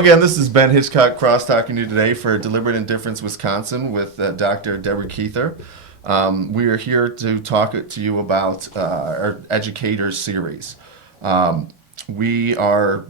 again, this is Ben Hitchcock Cross talking to you today for Deliberate Indifference Wisconsin with Dr. Deborah Keither. We are here to talk to you about our Educators series. We are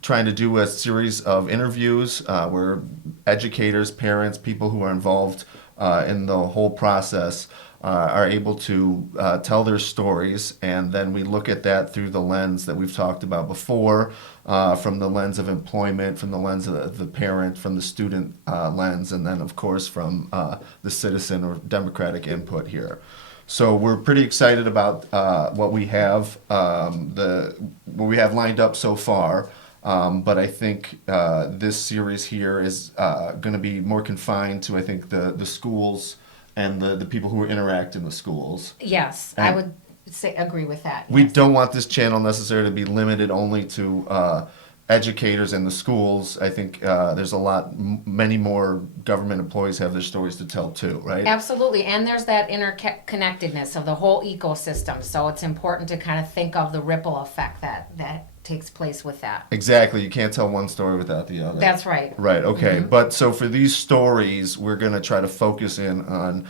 trying to do a series of interviews where educators, parents, people who are involved in the whole process are able to tell their stories, and then we look at that through the lens that we've talked about before, from the lens of employment, from the lens of the parent, from the student lens, and then of course from the citizen or democratic input here. So we're pretty excited about what we have lined up so far. But I think this series here is going to be more confined to, I think, the schools and the people who interact in the schools. Yes, And I would agree with that. We yes. don't want this channel necessarily to be limited only to educators in the schools. I think there's many more government employees have their stories to tell too, right? Absolutely, and there's that interconnectedness of the whole ecosystem, so it's important to kind of think of the ripple effect that takes place with that. Exactly. You can't tell one story without the other. That's right. Right, okay. But so for these stories, we're going to try to focus in on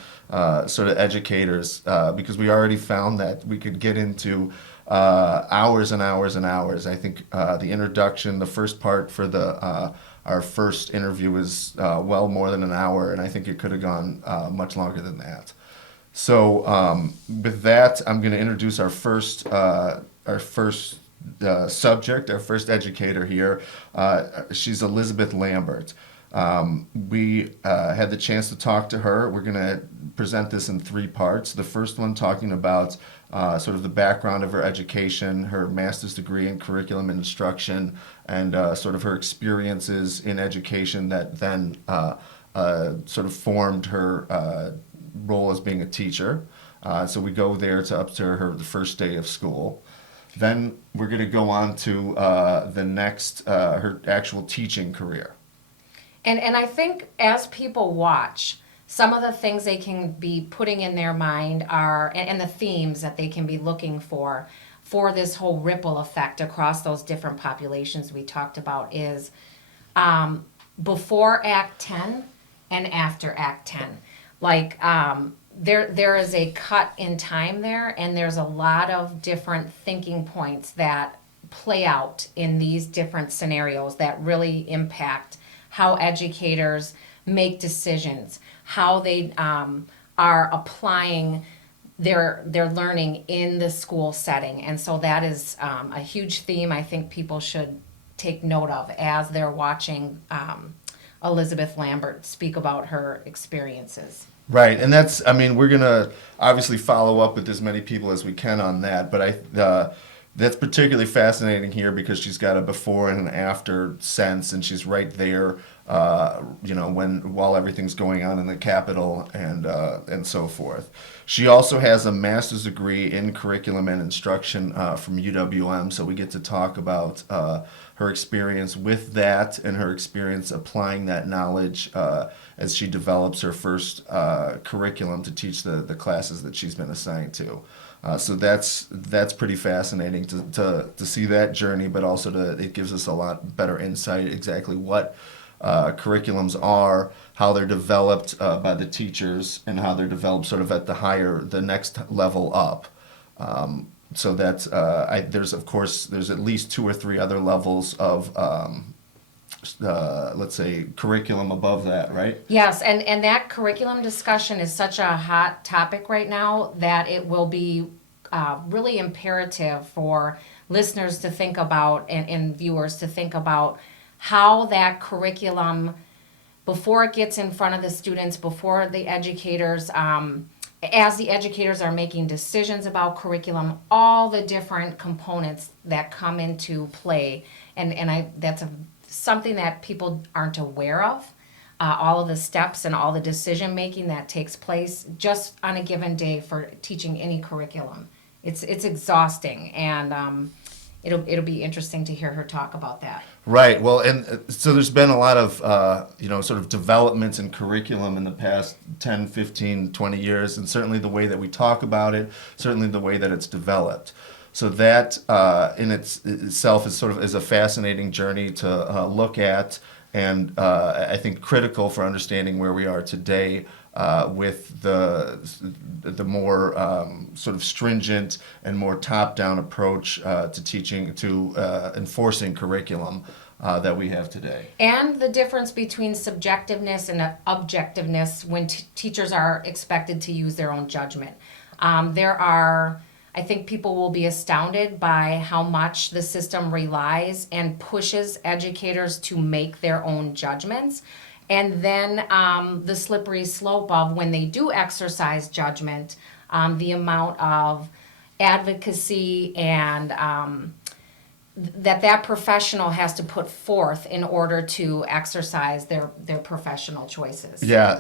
sort of educators because we already found that we could get into hours and hours and hours. I think the introduction, the first part for our first interview is well more than an hour, and I think it could have gone much longer than that. So with that, I'm going to introduce our first subject, our first educator here. She's Elisabeth Lambert. We had the chance to talk to her. We're going to present this in three parts. The first one talking about sort of the background of her education, her master's degree in curriculum and instruction, and sort of her experiences in education that then sort of formed her role as being a teacher. So we go there up to the first day of school. Then we're going to go on to the next, her actual teaching career. And I think as people watch, some of the things they can be putting in their mind are, and the themes that they can be looking for this whole ripple effect across those different populations we talked about is before Act 10 and after Act 10. Like, there is a cut in time there, and there's a lot of different thinking points that play out in these different scenarios that really impact how educators make decisions, how they are applying their learning in the school setting. And so that is a huge theme I think people should take note of as they're watching Elisabeth Lambert speak about her experiences. Right, and we're going to obviously follow up with as many people as we can on that, but that's particularly fascinating here because she's got a before and an after sense, and she's right there, while everything's going on in the Capitol and so forth. She also has a master's degree in curriculum and instruction from UWM, so we get to talk about her experience with that and her experience applying that knowledge as she develops her first curriculum to teach the classes that she's been assigned to. So that's pretty fascinating to see that journey, but also it gives us a lot better insight exactly what curriculums are, how they're developed by the teachers, and how they're developed sort of at the next level up. So that's there's at least 2 or 3 other levels of let's say curriculum above that, right? Yes, and that curriculum discussion is such a hot topic right now that it will be really imperative for listeners to think about and viewers to think about how that curriculum, before it gets in front of the students, before the educators, as the educators are making decisions about curriculum, all the different components that come into play, and that's something that people aren't aware of, all of the steps and all the decision making that takes place just on a given day for teaching any curriculum. It's exhausting, and it'll be interesting to hear her talk about that. Right. Well, and so there's been a lot of, sort of developments in curriculum in the past 10, 15, 20 years, and certainly the way that we talk about it, certainly the way that it's developed. So that in itself is sort of is a fascinating journey to look at, and I think critical for understanding where we are today with the more sort of stringent and more top-down approach to teaching, to enforcing curriculum that we have today. And the difference between subjectiveness and objectiveness when teachers are expected to use their own judgment. I think people will be astounded by how much the system relies and pushes educators to make their own judgments. And then the slippery slope of when they do exercise judgment, the amount of advocacy and that professional has to put forth in order to exercise their professional choices. Yeah,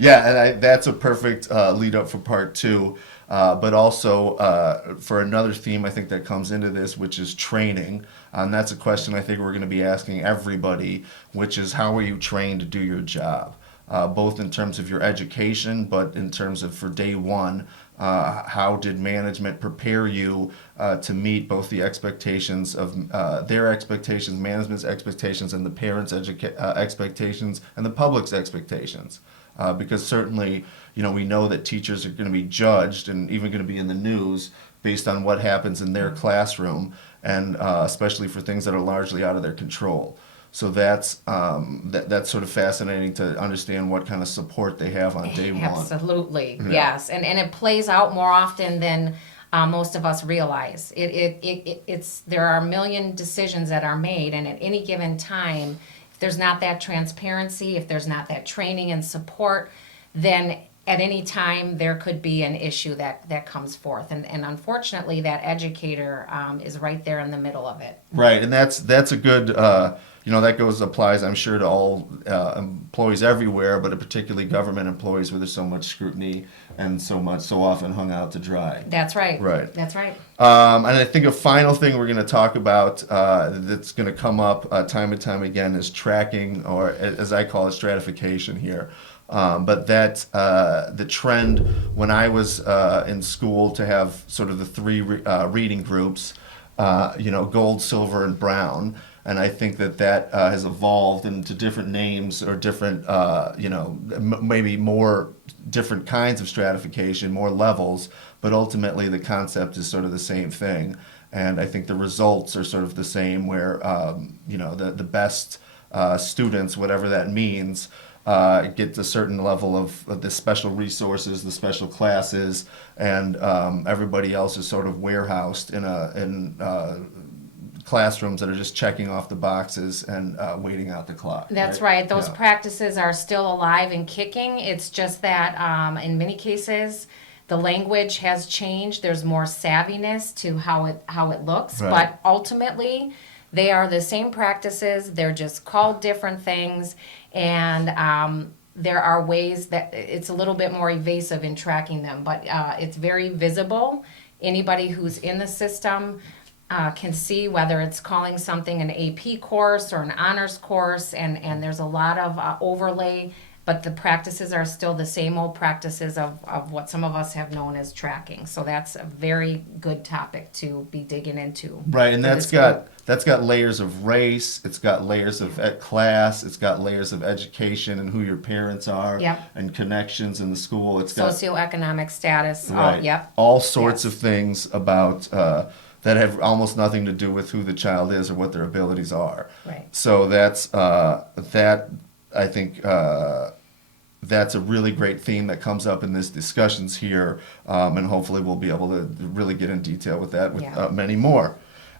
and that's a perfect lead up for part two. But also for another theme I think that comes into this, which is training. And that's a question I think we're going to be asking everybody, which is how are you trained to do your job? Both in terms of your education, but in terms of for day one, how did management prepare you to meet both the expectations of their expectations, management's expectations, and the parents' expectations, and the public's expectations? Because certainly, we know that teachers are going to be judged and even going to be in the news based on what happens in their classroom, and especially for things that are largely out of their control. So that's sort of fascinating to understand what kind of support they have on day one. Absolutely, Yeah. yes, and it plays out more often than most of us realize. There are a million decisions that are made, and at any given time, if there's not that transparency, if there's not that training and support, then at any time there could be an issue that comes forth, and unfortunately that educator is right there in the middle of it. Right, and that's a good that applies I'm sure to all employees everywhere, but particularly government employees where there's so much scrutiny and so often hung out to dry. That's right. Right. That's right. And I think a final thing we're going to talk about that's going to come up time and time again is tracking, or as I call it, stratification here. But that the trend when I was in school to have sort of the three reading groups, gold, silver, and brown. And I think that has evolved into different names or different, maybe more different kinds of stratification, more levels, but ultimately the concept is sort of the same thing. And I think the results are sort of the same where, the best students, whatever that means, get a certain level of the special resources, the special classes, and everybody else is sort of warehoused in classrooms that are just checking off the boxes and waiting out the clock. That's right. Those practices are still alive and kicking. It's just that in many cases the language has changed. There's more savviness to how it looks, Right. But ultimately they are the same practices. They're just called different things, and there are ways that it's a little bit more evasive in tracking them, but it's very visible. Anybody who's in the system can see whether it's calling something an AP course or an honors course, and there's a lot of overlay, but the practices are still the same old practices of what some of us have known as tracking. So that's a very good topic to be digging into. Right, and that's got layers of race, it's got layers of class, it's got layers of education and who your parents are, Yep. and connections in the school. It's got Socioeconomic status, right, yep. all sorts Yes. of things about that have almost nothing to do with who the child is or what their abilities are. Right. So that's that I think that's a really great theme that comes up in this discussions here, and hopefully we'll be able to really get in detail with that with Yeah. many more.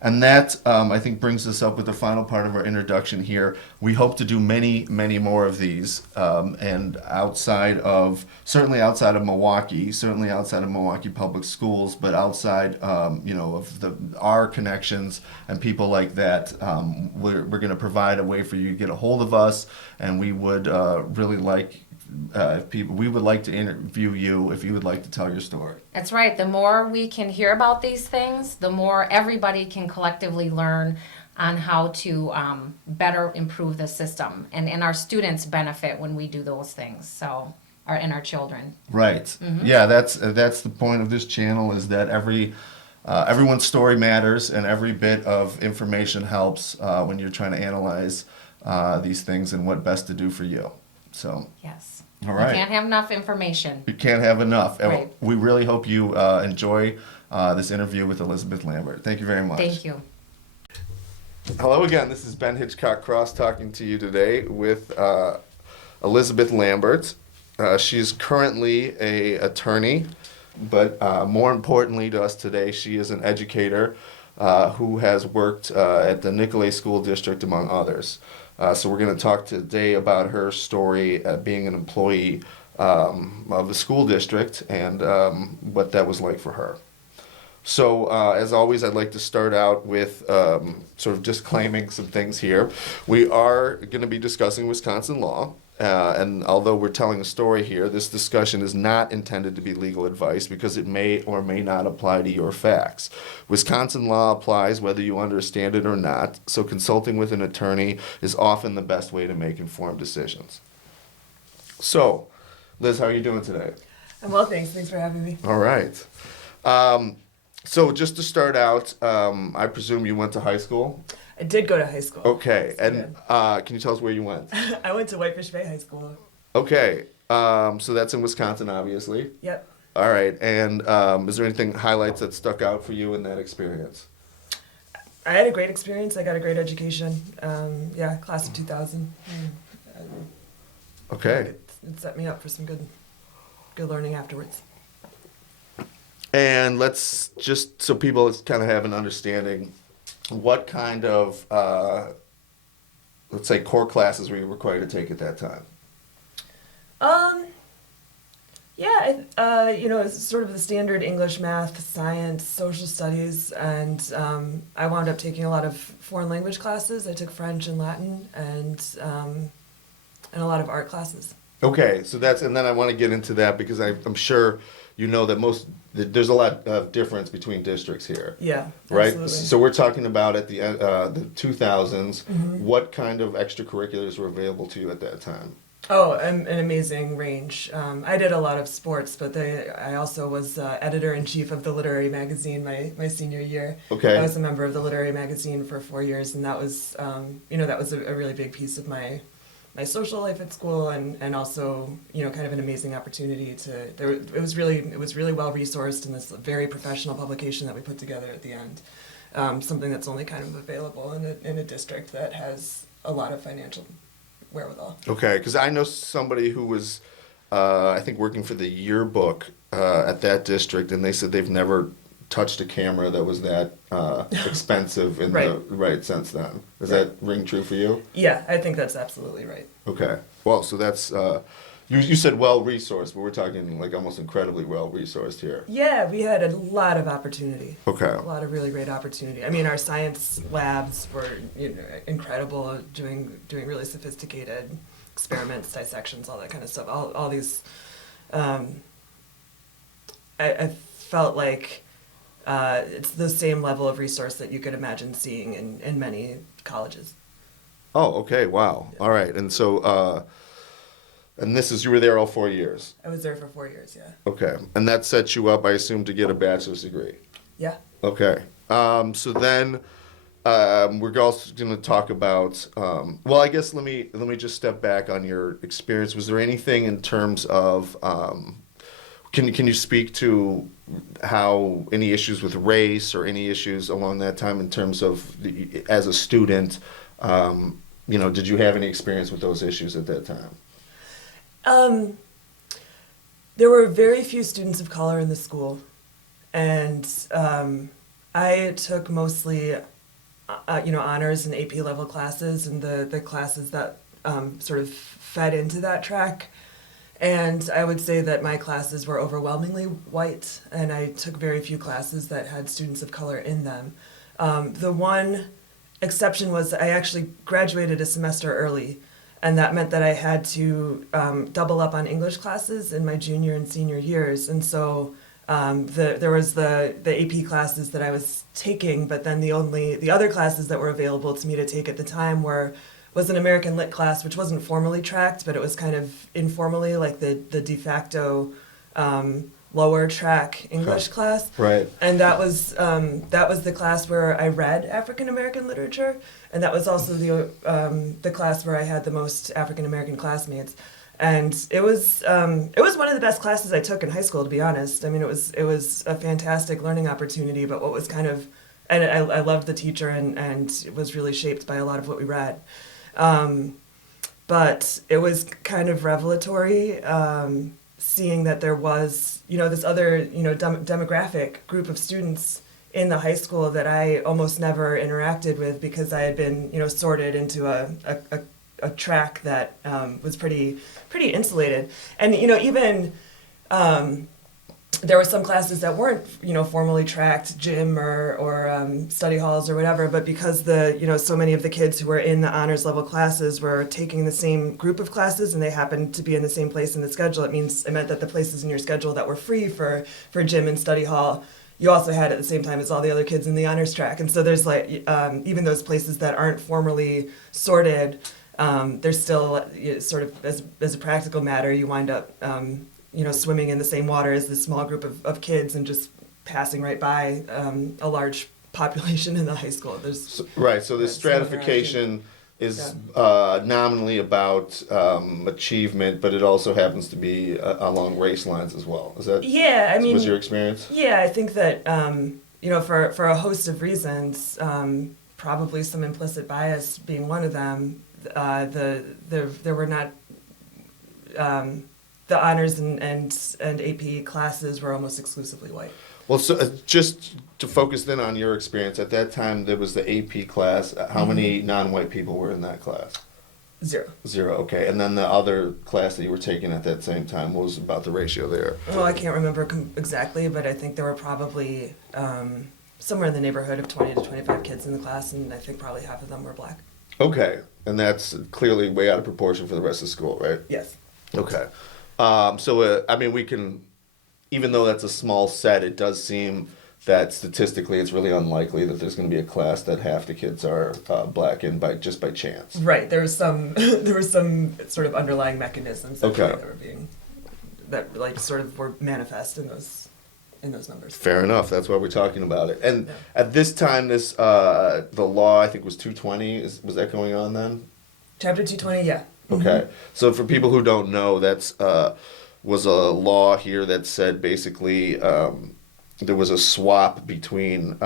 And that, I think, brings us up with the final part of our introduction here. We hope to do many, many more of these, and certainly outside of Milwaukee Public Schools, but outside, of our connections and people like that. We're going to provide a way for you to get a hold of us, and we would really like. We would like to interview you if you would like to tell your story. That's right. The more we can hear about these things, the more everybody can collectively learn on how to better improve the system. And our students benefit when we do those things, and our children. Right. Mm-hmm. Yeah, that's the point of this channel, is that every everyone's story matters, and every bit of information helps when you're trying to analyze these things and what best to do for you. So, Yes. all right. You can't have enough information. You can't have enough. And Right. we really hope you enjoy this interview with Elisabeth Lambert. Thank you very much. Thank you. Hello again. This is Ben Hitchcock Cross talking to you today with Elisabeth Lambert. She's currently a attorney, but more importantly to us today, she is an educator who has worked at the Nicolet School District, among others. So we're going to talk today about her story being an employee of the school district and what that was like for her. So, as always, I'd like to start out with sort of disclaiming some things here. We are going to be discussing Wisconsin law, and although we're telling a story here, this discussion is not intended to be legal advice because it may or may not apply to your facts. Wisconsin law applies whether you understand it or not, so consulting with an attorney is often the best way to make informed decisions. So, Liz, how are you doing today? I'm well, thanks. Thanks for having me. All right. So just to start out, I presume you went to high school? I did go to high school. Okay, It's and good. can you tell us where you went? I went to Whitefish Bay High School. Okay, so that's in Wisconsin, obviously. Yep. All right, and is there anything highlights that stuck out for you in that experience? I had a great experience. I got a great education. Yeah, class of 2000. Okay, It set me up for some good learning afterwards. and let's just so people kind of have an understanding, what kind of let's say core classes were you required to take at that time? Yeah, it's sort of the standard English, math, science, social studies, and I wound up taking a lot of foreign language classes. I took French and Latin, and a lot of art classes. Okay, so and then I want to get into that because I'm sure you know that there's a lot of difference between districts here. Yeah, Right? absolutely. So we're talking about at the 2000s, Mm-hmm. what kind of extracurriculars were available to you at that time? Oh, an amazing range. I did a lot of sports, but I also was editor-in-chief of the literary magazine my senior year. Okay. I was a member of the literary magazine for 4 years, and that was, that was a really big piece of my social life at school, and also, kind of an amazing opportunity it was really well resourced in this very professional publication that we put together at the end. Something that's only kind of available in a district that has a lot of financial wherewithal. Okay, because I know somebody who was, I think, working for the yearbook at that district, and they said they've never touched a camera that was that expensive in the right sense then. Does that ring true for you? Yeah, I think that's absolutely right. Okay. Well, so that's, you said well-resourced, but we're talking like almost incredibly well-resourced here. Yeah, we had a lot of opportunity. Okay. A lot of really great opportunity. I mean, our science labs were incredible, doing really sophisticated experiments, dissections, all that kind of stuff. All these, I felt like it's the same level of resource that you could imagine seeing in many colleges. Oh, okay. Wow. All right. And so, and you were there all 4 years. I was there for 4 years, yeah. Okay. And that sets you up, I assume, to get a bachelor's degree. Yeah. Okay. So then, we're also going to talk about, well, I guess let me just step back on your experience. Was there anything in terms of, can you speak to how any issues with race or any issues along that time in terms of as a student, did you have any experience with those issues at that time? There were very few students of color in the school, and I took mostly, honors and AP level classes, and the classes that sort of fed into that track. And I would say that my classes were overwhelmingly white, and I took very few classes that had students of color in them. The one exception was I actually graduated a semester early, and that meant that I had to double up on English classes in my junior and senior years. And so there was the AP classes that I was taking, but then the other classes that were available to me to take at the time was an American Lit class, which wasn't formally tracked, but it was kind of informally like the de facto lower track English class. Right. And that was the class where I read African American literature, and that was also the class where I had the most African American classmates. And it was one of the best classes I took in high school, to be honest. I mean, it was a fantastic learning opportunity. But what was kind of, and I loved the teacher, and it was really shaped by a lot of what we read. But it was kind of revelatory, seeing that there was, this other, demographic group of students in the high school that I almost never interacted with because I had been, sorted into a track that was pretty insulated. And, even there were some classes that weren't, formally tracked, gym or study halls or whatever, but because so many of the kids who were in the honors level classes were taking the same group of classes and they happened to be in the same place in the schedule, it meant that the places in your schedule that were free for gym and study hall, you also had at the same time as all the other kids in the honors track. And so there's even those places that aren't formally sorted, there's still sort of as a practical matter, you wind up swimming in the same water as this small group of kids and just passing right by a large population in the high school. Right, so this stratification is nominally about achievement, but it also happens to be along race lines as well. Is that was your experience? Yeah, I think that for a host of reasons, probably some implicit bias being one of them, there were not the honors and AP classes were almost exclusively white. Well, so just to focus in on your experience, at that time there was the AP class. How many non-white people were in that class? Zero, okay. And then the other class that you were taking at that same time, what was about the ratio there? Well, I can't remember exactly, but I think there were probably somewhere in the neighborhood of 20 to 25 kids in the class, and I think probably half of them were black. Okay, and that's clearly way out of proportion for the rest of school, right? Yes. Okay. We can, even though that's a small set, it does seem that statistically it's really unlikely that there's going to be a class that half the kids are black in by chance. Right. There was some sort of underlying mechanisms that sort of were manifest in those numbers. Fair enough. That's why we're talking about it. And at this time, the law I think was 220. Was that going on then? Chapter 220. Yeah. Okay, so for people who don't know, that's was a law here that said basically there was a swap between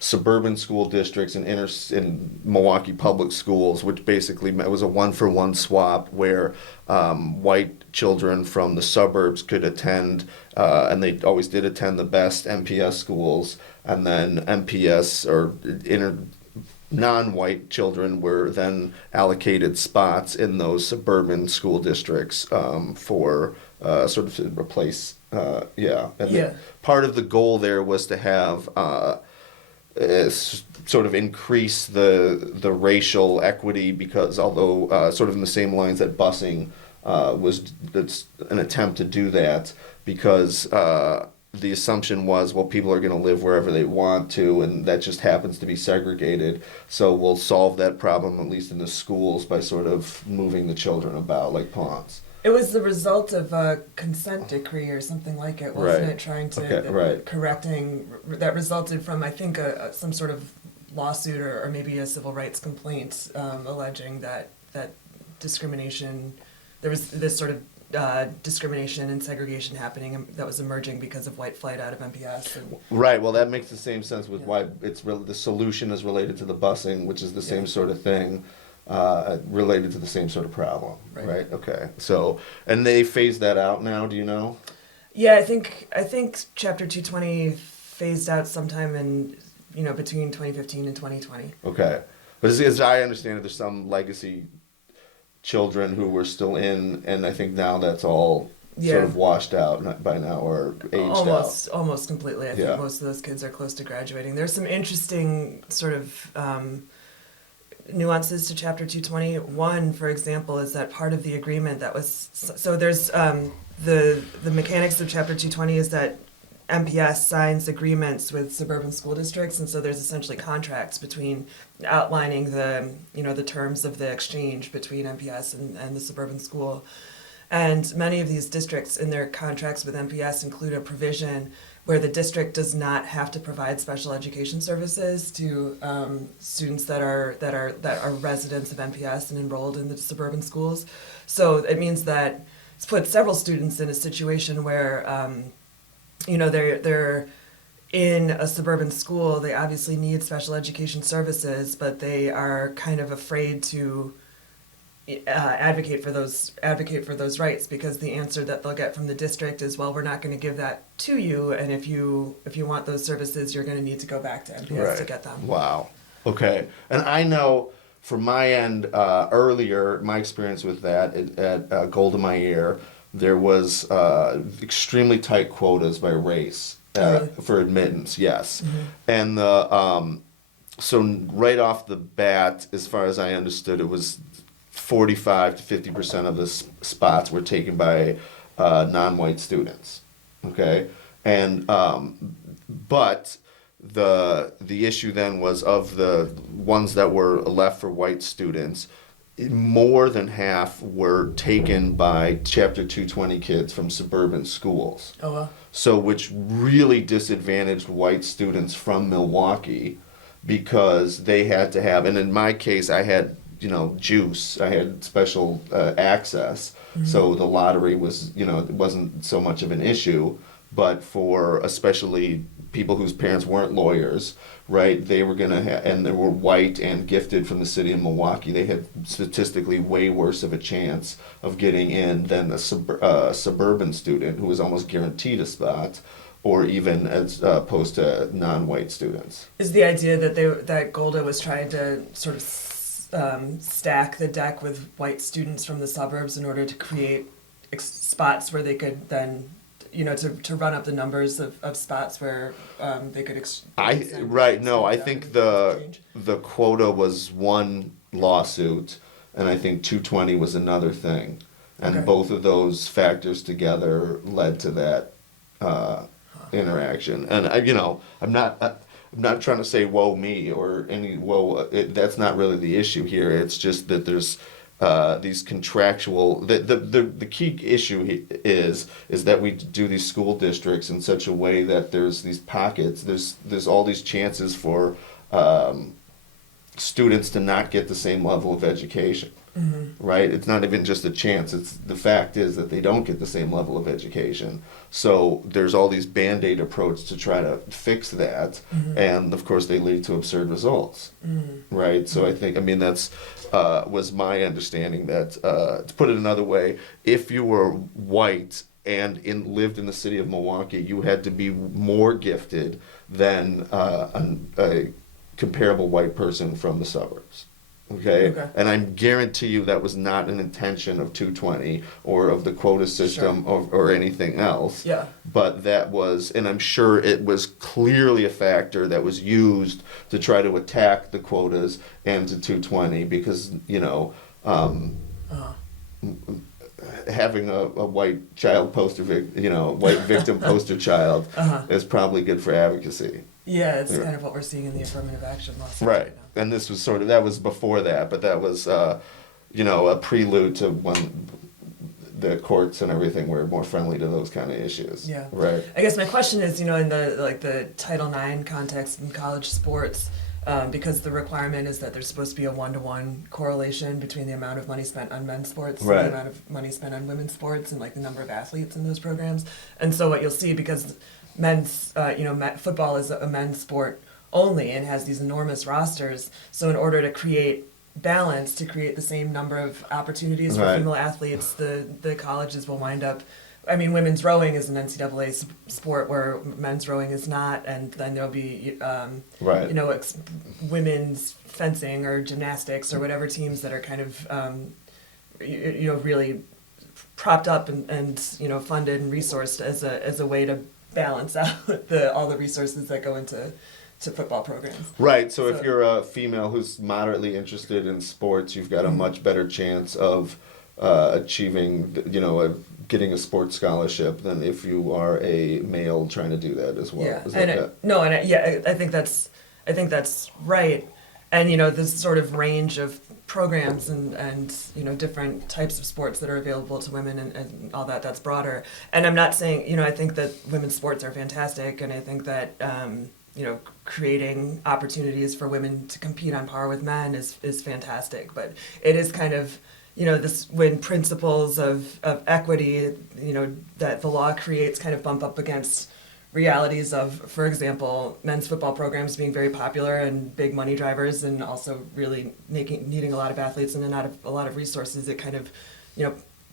suburban school districts and Milwaukee public schools, which basically was a one-for-one swap where white children from the suburbs could attend, and they always did attend the best MPS schools, and then MPS or non-white children were then allocated spots in those suburban school districts for sort of to replace, part of the goal there was to have sort of increase the racial equity, because although sort of in the same lines that busing that's an attempt to do that, because the assumption was, well, people are going to live wherever they want to, and that just happens to be segregated. So we'll solve that problem, at least in the schools, by sort of moving the children about like pawns. It was the result of a consent decree or something like it, wasn't it? Trying to correcting that resulted from, I think, some sort of lawsuit or maybe a civil rights complaint alleging that discrimination. There was this sort of discrimination and segregation happening that was emerging because of white flight out of MPS. Right. Well, that makes the same sense with why the solution is related to the busing, which is the same sort of thing, related to the same sort of problem. Right. Okay. So, and they phased that out now. Do you know? Yeah, I think Chapter 220 phased out sometime in between 2015 and 2020. Okay, but as I understand it, there's some legacy children who were still in, and I think now that's all sort of washed out by now or aged out. Almost completely. I think most of those kids are close to graduating. There's some interesting sort of nuances to Chapter 220. One, for example, is that part of the agreement that was... So there's the mechanics of Chapter 220 is that MPS signs agreements with suburban school districts, and so there's essentially contracts between outlining the terms of the exchange between MPS and the suburban school. And many of these districts in their contracts with MPS include a provision where the district does not have to provide special education services to students that are residents of MPS and enrolled in the suburban schools. So it means that it's put several students in a situation where they're in a suburban school. They obviously need special education services, but they are kind of afraid to advocate for those rights, because the answer that they'll get from the district is, well, we're not going to give that to you, and if you want those services, you're going to need to go back to MPS to get them. Wow. Okay. And I know from my end, earlier, my experience with that at Golda Meir, there was extremely tight quotas by race Really? for admittance, yes. Mm-hmm. And the so right off the bat, as far as I understood, it was 45 to 50% of the spots were taken by non-white students. Okay, and but the issue then was, of the ones that were left for white students, more than half were taken by Chapter 220 kids from suburban schools. Oh, well. So, which really disadvantaged white students from Milwaukee, because they had to have, and in my case, I had, juice, I had special access. Mm-hmm. So the lottery was, it wasn't so much of an issue, but for especially people whose parents weren't lawyers, right, they were going to have, and they were white and gifted from the city of Milwaukee, they had statistically way worse of a chance of getting in than a suburban student who was almost guaranteed a spot, or even as opposed to non-white students. Is the idea that Golda was trying to sort of stack the deck with white students from the suburbs in order to create spots where they could then, to run up the numbers of spots where they could. I think the quota was one lawsuit, and I think 220 was another thing, and Okay. both of those factors together led to that interaction. And I'm not trying to say woe me or any woe. That's not really the issue here. It's just that there's these contractual. The key issue is that we do these school districts in such a way that there's these pockets. There's all these chances for students to not get the same level of education. Mm-hmm. Right? It's not even just a chance. It's the fact is that they don't get the same level of education. So there's all these Band-Aid approach to try to fix that, mm-hmm. and of course they lead to absurd results. Mm-hmm. Right? So I think, that's was my understanding that, to put it another way, if you were white and lived in the city of Milwaukee, you had to be more gifted than a comparable white person from the suburbs. Okay? And I guarantee you that was not an intention of 220 or of the quota system, sure. or anything else. Yeah. But that was, and I'm sure it was clearly a factor that was used to try to attack the quotas and to 220, because, having a white child poster, white victim poster child is probably good for advocacy. Yeah, it's kind of what we're seeing in the affirmative action lawsuit. Right. And this was that was before that, but that was, a prelude to when the courts and everything were more friendly to those kind of issues. Yeah. Right. I guess my question is, in the Title IX context in college sports, because the requirement is that there's supposed to be a 1-to-1 correlation between the amount of money spent on men's sports right. and the amount of money spent on women's sports, and the number of athletes in those programs. And so what you'll see, because men's, football is a men's sport only and has these enormous rosters. So in order to create balance, to create the same number of opportunities for female athletes, the colleges will wind up. Women's rowing is an NCAA sport where men's rowing is not, and then there'll be, women's fencing or gymnastics or whatever teams that are kind of, really propped up and funded and resourced as a way to balance out all the resources that go into football programs. Right. So if you're a female who's moderately interested in sports, you've got a much better chance of achieving, getting a sports scholarship than if you are a male trying to do that as well. Yeah. I think that's right. and this sort of range of programs and different types of sports that are available to women and all that's broader. And I'm not saying, I think that women's sports are fantastic, and I think that creating opportunities for women to compete on par with men is fantastic. But it is kind of this, when principles of equity that the law creates kind of bump up against realities of, for example, men's football programs being very popular and big money drivers, and also really needing a lot of athletes and not a lot of resources. It kind of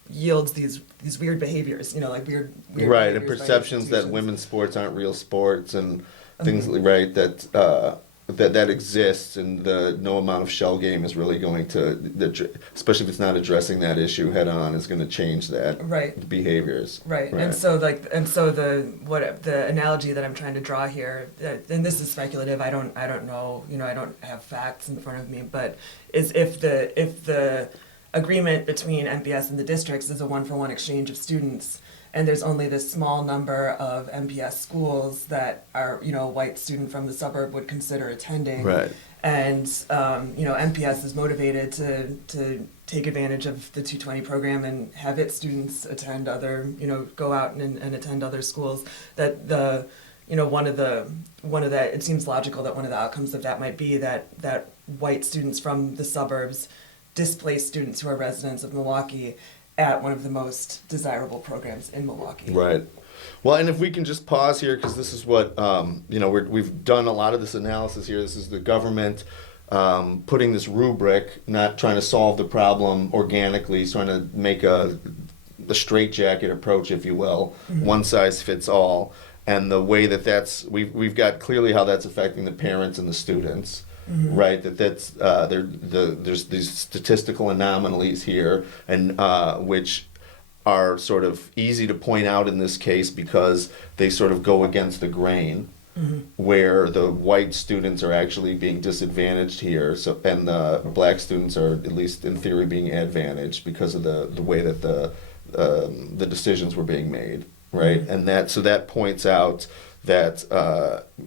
yields these weird behaviors, like weird Right, and behaviors by perceptions that institutions. women's sports aren't real sports and things, right, that exists, and no amount of shell game is really going to, especially if it's not addressing that issue head on, is going to change that Right. behaviors. Right. And so the analogy that I'm trying to draw here, and this is speculative, I don't know, I don't have facts in front of me, but is if the agreement between MPS and the districts is a 1-for-1 exchange of students, and there's only this small number of MPS schools that are, a white student from the suburb would consider attending. Right. And, MPS is motivated to take advantage of the 220 program and have its students attend other, go out and attend other schools. That it seems logical that one of the outcomes of that might be that white students from the suburbs displace students who are residents of Milwaukee at one of the most desirable programs in Milwaukee. Right. Well, and if we can just pause here, because this is what, we've done a lot of this analysis here. This is the government putting this rubric, not trying to solve the problem organically, trying to make a straitjacket approach, if you will, one size fits all. And the way we've got clearly how that's affecting the parents and the students. Right, there's these statistical anomalies here, and which are sort of easy to point out in this case because they sort of go against the grain, where the white students are actually being disadvantaged here, and the black students are, at least in theory, being advantaged because of the way that the decisions were being made, right? And that points out that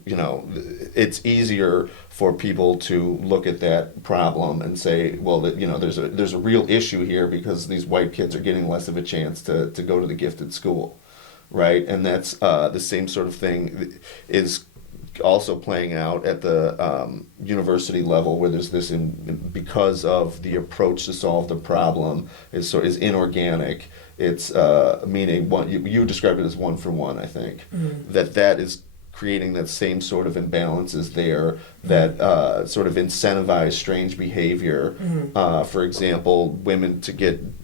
it's easier for people to look at that problem and say, well, there's a real issue here because these white kids are getting less of a chance to go to the gifted school, right? And that's the same sort of thing is also playing out at the university level, where there's this, because of the approach to solve the problem is inorganic. It's meaning you described it as 1-for-1, I think. That is creating that same sort of imbalances there that sort of incentivize strange behavior. For example, women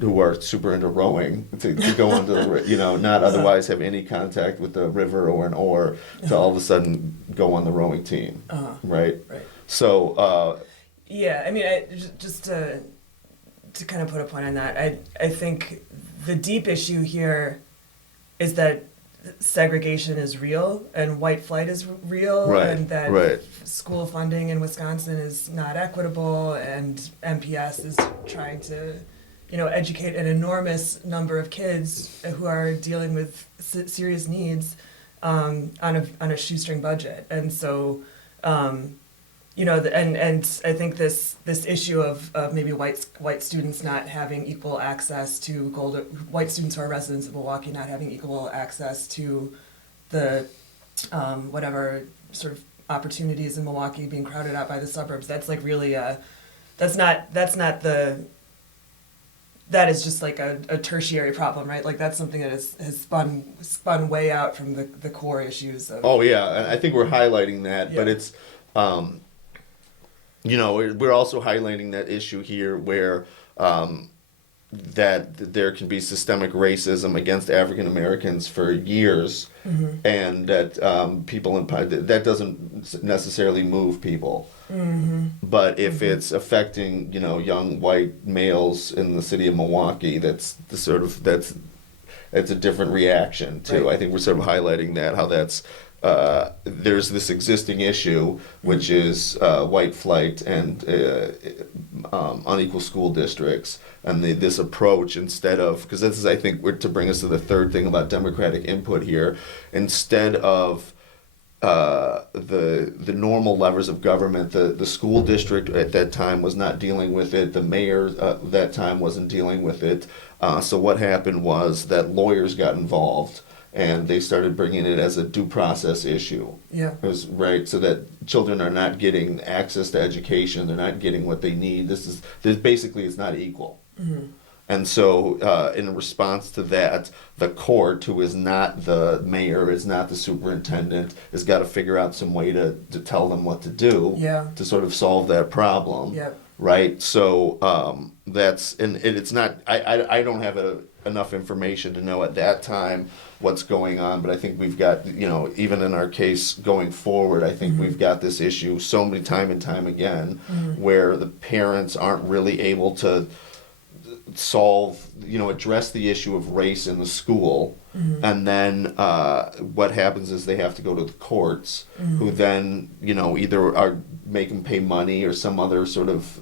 who are super into rowing to go into the, not otherwise have any contact with the river or an oar, to all of a sudden go on the rowing team, right? Right. So yeah, I mean, just to kind of put a point on that, I think the deep issue here is that segregation is real and white flight is real, right, and that right. school funding in Wisconsin is not equitable, and MPS is trying to, educate an enormous number of kids who are dealing with serious needs on a shoestring budget. And so, and I think this issue of maybe white students not having equal access to white students who are residents of Milwaukee not having equal access to the whatever sort of opportunities in Milwaukee, being crowded out by the suburbs. That's like really that is just like a tertiary problem, right? Like that's something that has spun way out from the core issues of. Oh yeah, and I think we're highlighting that, but it's. We're also highlighting that issue here where that there can be systemic racism against African Americans for years, and that people that doesn't necessarily move people. But if it's affecting young white males in the city of Milwaukee, it's a different reaction too. Right. I think we're sort of highlighting that, how that's. There's this existing issue, which is white flight and unequal school districts, and this approach, instead of, because this is, I think, to bring us to the third thing about democratic input here, instead of the normal levers of government. The school district at that time was not dealing with it. The mayor that time wasn't dealing with it. So what happened was that lawyers got involved, and they started bringing it as a due process issue. Yeah. It was, right, so that children are not getting access to education. They're not getting what they need. This basically, it's not equal. Mm-hmm. And so, in response to that, the court, who is not the mayor, is not the superintendent, has got to figure out some way to tell them what to do Yeah. to sort of solve that problem. Yeah. Right? So, that's, and it's not, I don't have enough information to know at that time what's going on, but I think we've got, even in our case going forward, I think we've got this issue so many time and time again where the parents aren't really able to solve, address the issue of race in the school, and then what happens is they have to go to the courts, who then, either make them pay money or some other sort of,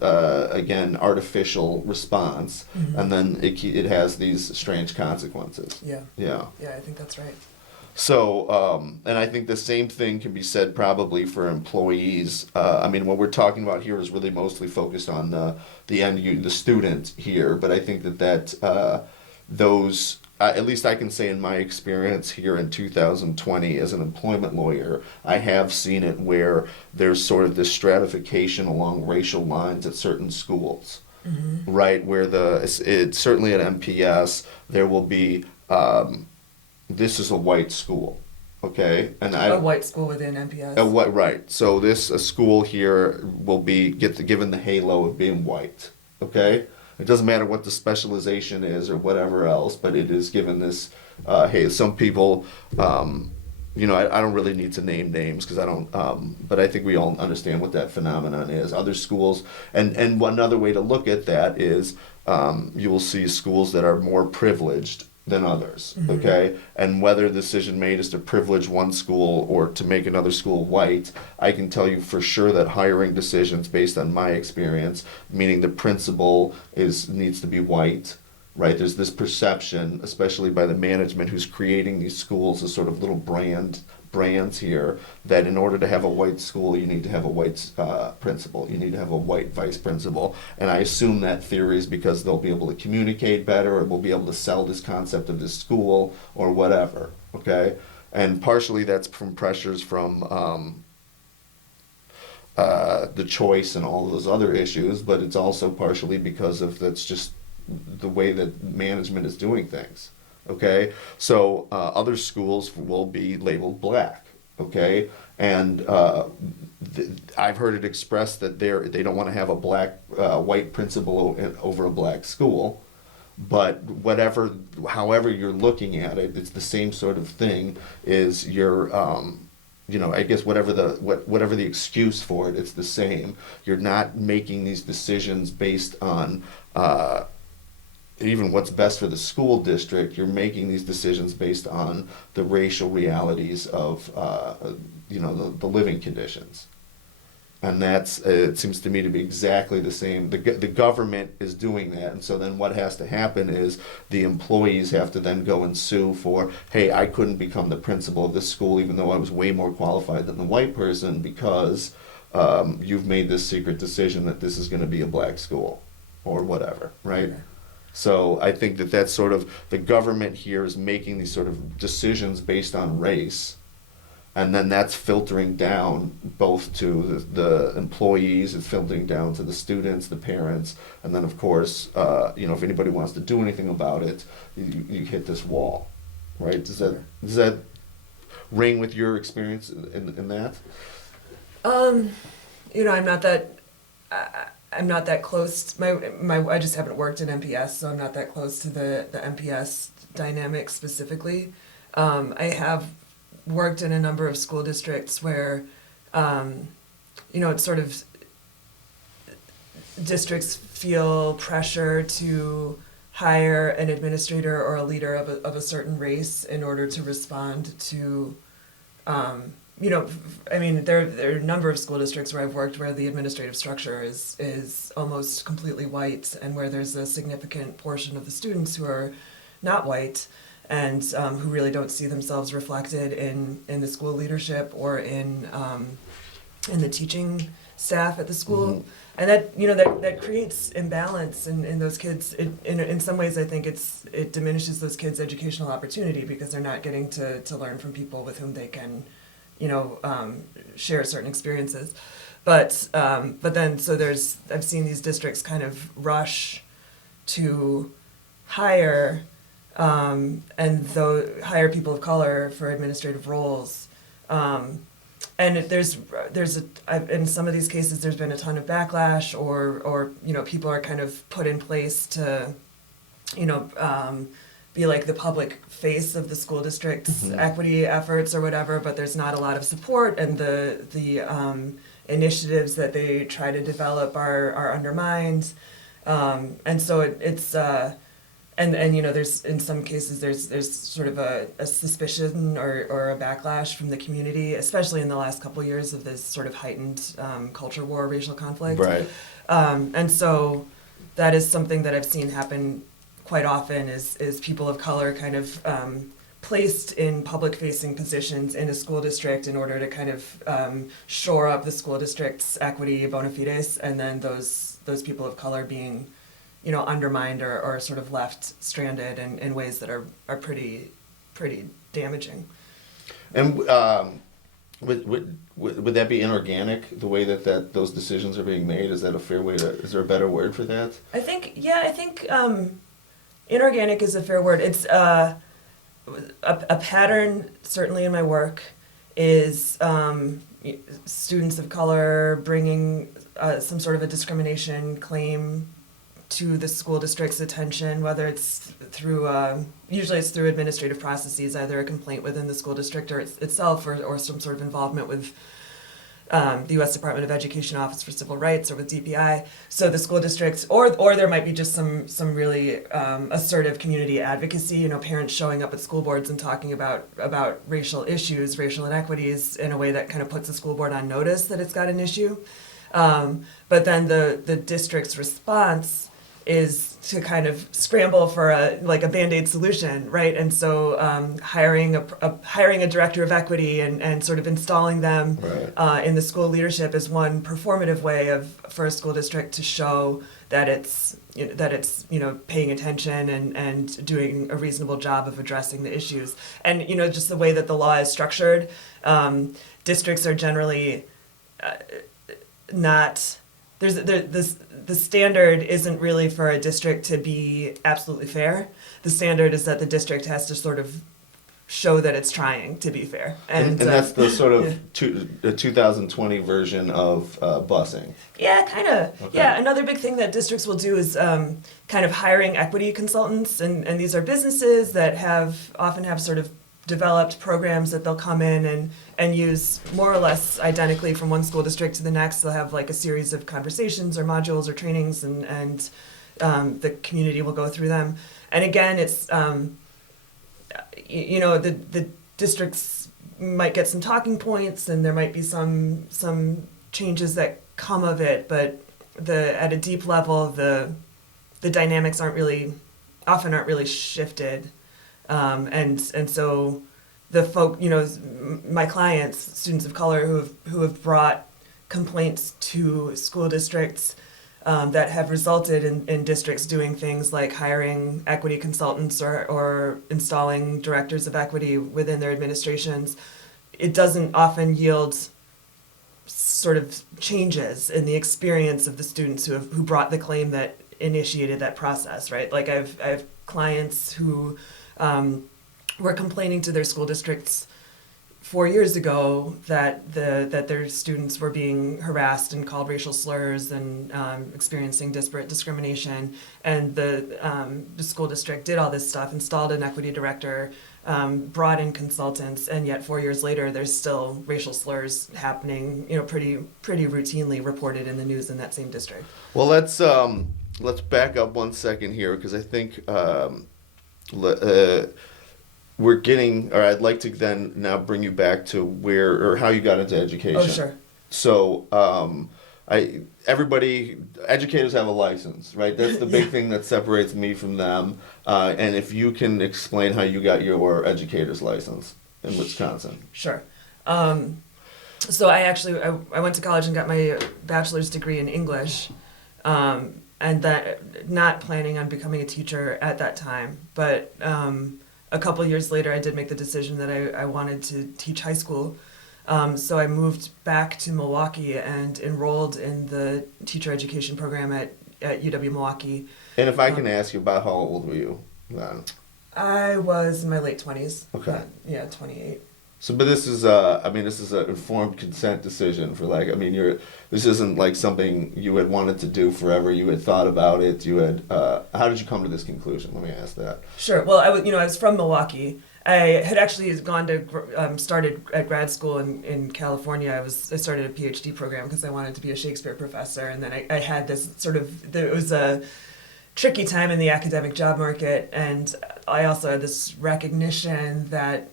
again, artificial response, and then it has these strange consequences. Yeah. Yeah. Yeah, I think that's right. So, and I think the same thing can be said probably for employees. What we're talking about here is really mostly focused on the student here, but I think that those, at least I can say in my experience here in 2020 as an employment lawyer, I have seen it where there's sort of this stratification along racial lines at certain schools, right? Where it's certainly at MPS, there will be, this is a white school, okay? And A white school within MPS. Right. So a school here will get given the halo of being white, okay? It doesn't matter what the specialization is or whatever else, but it is given this, hey, some people, I don't really need to name names because I don't, but I think we all understand what that phenomenon is. Other schools, and another way to look at that is you will see schools that are more privileged than others, okay? And whether the decision made is to privilege one school or to make another school white, I can tell you for sure that hiring decisions based on my experience, meaning the principal needs to be white, right? There's this perception, especially by the management who's creating these schools as sort of little brands here, that in order to have a white school, you need to have a white principal. You need to have a white vice principal. And I assume that theory is because they'll be able to communicate better, or we'll be able to sell this concept of this school or whatever, okay? And partially that's from pressures from the choice and all of those other issues, but it's also partially because that's just the way that management is doing things. Okay, so other schools will be labeled black. Okay, and I've heard it expressed that they don't want to have a white principal over a black school. But however you're looking at it, it's the same sort of thing. Is your I guess whatever the excuse for it, it's the same. You're not making these decisions based on even what's best for the school district. You're making these decisions based on the racial realities of the living conditions, and it seems to me to be exactly the same. The government is doing that, and so then what has to happen is the employees have to then go and sue for, hey, I couldn't become the principal of this school even though I was way more qualified than the white person because you've made this secret decision that this is going to be a black school or whatever, right? Okay. So I think that's sort of, the government here is making these sort of decisions based on race, and then that's filtering down both to the employees, it's filtering down to the students, the parents, and then of course, if anybody wants to do anything about it, you hit this wall, right? Does that ring with your experience in that? I'm not that close. I just haven't worked in MPS, so I'm not that close to the MPS dynamic specifically. I have worked in a number of school districts where, it's sort of districts feel pressure to hire an administrator or a leader of a certain race in order to respond to there are a number of school districts where I've worked where the administrative structure is almost completely white, and where there's a significant portion of the students who are not white, and who really don't see themselves reflected in the school leadership or in the teaching staff at the school. And that creates imbalance in those kids. In some ways, I think it diminishes those kids' educational opportunity because they're not getting to learn from people with whom they can, share certain experiences. But then I've seen these districts kind of rush to hire hire people of color for administrative roles. And in some of these cases, there's been a ton of backlash, or people are kind of put in place to, be like the public face of the school district's equity efforts or whatever. But there's not a lot of support, and the initiatives that they try to develop are undermined, and so it's. And there's in some cases there's sort of a suspicion or a backlash from the community, especially in the last couple of years of this sort of heightened culture war, racial conflict. Right. And so that is something that I've seen happen quite often is people of color kind of placed in public-facing positions in a school district in order to kind of shore up the school district's equity bona fides, and then those people of color being undermined or sort of left stranded in ways that are pretty damaging. And would that be inorganic, the way that those decisions are being made? Is that a fair way is there a better word for that? I think inorganic is a fair word. It's a pattern, certainly in my work, is students of color bringing some sort of a discrimination claim to the school district's attention, whether it's through, usually it's through administrative processes, either a complaint within the school district or itself, or some sort of involvement with the U.S. Department of Education Office for Civil Rights or with DPI. So the school districts, or there might be just some really assertive community advocacy, parents showing up at school boards and talking about racial issues, racial inequities in a way that kind of puts the school board on notice that it's got an issue. But then the district's response is to kind of scramble for a Band-Aid solution, right? And so hiring a director of equity and sort of installing them in the school leadership is one performative way for a school district to show that it's paying attention and doing a reasonable job of addressing the issues. And just the way that the law is structured, districts are generally not. The standard isn't really for a district to be absolutely fair. The standard is that the district has to sort of show that it's trying to be fair. And that's the sort of the 2020 version of busing. Yeah, kind of. Okay. Yeah, another big thing that districts will do is kind of hiring equity consultants, and these are businesses that often have sort of developed programs that they'll come in and use more or less identically from one school district to the next. They'll have like a series of conversations or modules or trainings, and the community will go through them. And again, it's the districts might get some talking points, and there might be some changes that come of it, but at a deep level, the dynamics aren't really shifted. And so the folk, my clients, students of color who have brought complaints to school districts that have resulted in districts doing things like hiring equity consultants or installing directors of equity within their administrations, it doesn't often yield sort of changes in the experience of the students who brought the claim that initiated that process, right? Like I have clients who were complaining to their school districts 4 years ago that their students were being harassed and called racial slurs and experiencing disparate discrimination, and the school district did all this stuff, installed an equity director, brought in consultants, and yet 4 years later there's still racial slurs happening, pretty routinely reported in the news in that same district. Well, let's back up 1 second here, because I think I'd like to then now bring you back to how you got into education. Oh, sure. So educators have a license, right? That's the big thing that separates me from them. And if you can explain how you got your educator's license in Wisconsin. Sure. So I went to college and got my bachelor's degree in English, and that not planning on becoming a teacher at that time. But a couple years later, I did make the decision that I wanted to teach high school. So I moved back to Milwaukee and enrolled in the teacher education program at UW Milwaukee. And if I can ask you, about how old were you then? I was in my late 20s. Okay. Yeah, 28. So, but this is this is an informed consent decision for this isn't like something you had wanted to do forever. You had thought about it. You had, how did you come to this conclusion? Let me ask that. Sure. Well, I was from Milwaukee. I had actually gone to started at grad school in California. I started a PhD program because I wanted to be a Shakespeare professor, and then I had this it was a tricky time in the academic job market, and I also had this recognition that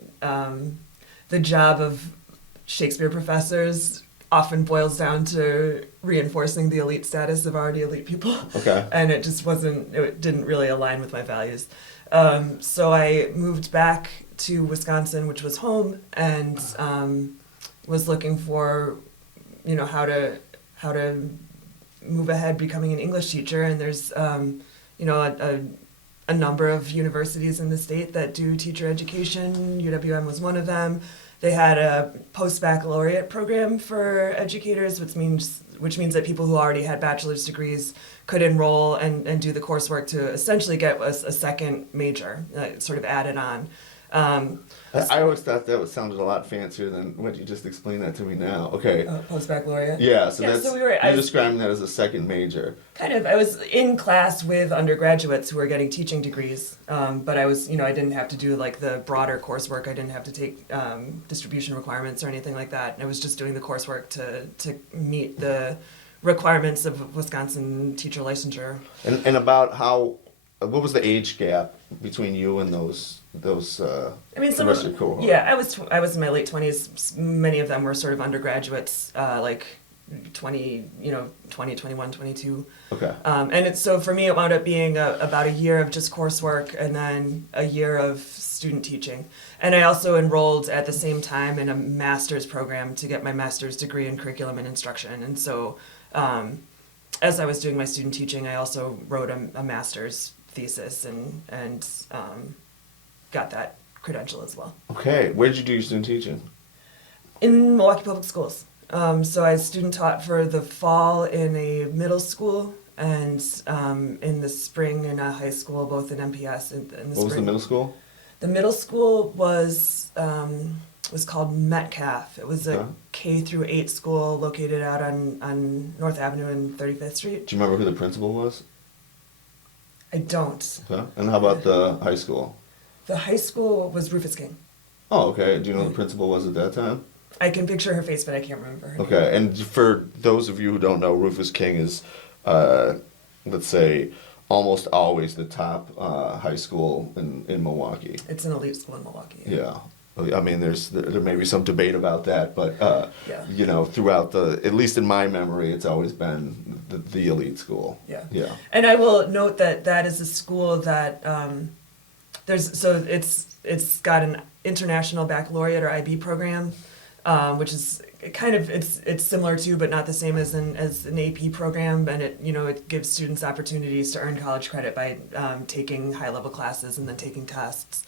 the job of Shakespeare professors often boils down to reinforcing the elite status of already elite people. Okay. And it didn't really align with my values. So I moved back to Wisconsin, which was home, and was looking for, how to move ahead becoming an English teacher. And there's, a number of universities in the state that do teacher education. UWM was one of them. They had a post-baccalaureate program for educators, which means that people who already had bachelor's degrees could enroll and do the coursework to essentially get a second major, sort of added on. I always thought that sounded a lot fancier than what you just explained that to me now. Okay. Post-baccalaureate? Yeah, so you're describing that as a second major. Kind of. I was in class with undergraduates who were getting teaching degrees, but I was, I didn't have to do like the broader coursework. I didn't have to take distribution requirements or anything like that. I was just doing the coursework to meet the requirements of Wisconsin teacher licensure. And about what was the age gap between you and those the rest of your cohort? Yeah, I was in my late 20s. Many of them were sort of undergraduates, like 20, 21, 22. Okay. And so for me, it wound up being about a year of just coursework and then a year of student teaching. And I also enrolled at the same time in a master's program to get my master's degree in curriculum and instruction. And so as I was doing my student teaching, I also wrote a master's thesis and got that credential as well. Okay. Where did you do your student teaching? In Milwaukee Public Schools. So I student taught for the fall in a middle school and in the spring in a high school, both in MPS and in the spring. What was the middle school? The middle school was called Metcalf. It was a K through 8 school located out on North Avenue and 35th Street. Do you remember who the principal was? I don't. Okay. And how about the high school? The high school was Rufus King. Oh, okay. Do you know who the principal was at that time? I can picture her face, but I can't remember her name. Okay, and for those of you who don't know, Rufus King is, let's say, almost always the top high school in Milwaukee. It's an elite school in Milwaukee. Yeah. I mean, there may be some debate about that, but throughout at least in my memory, it's always been the elite school. Yeah. Yeah. And I will note that is a school that it's got an international baccalaureate or IB program, which is kind of it's similar to but not the same as an AP program, and it gives students opportunities to earn college credit by taking high level classes and then taking tests.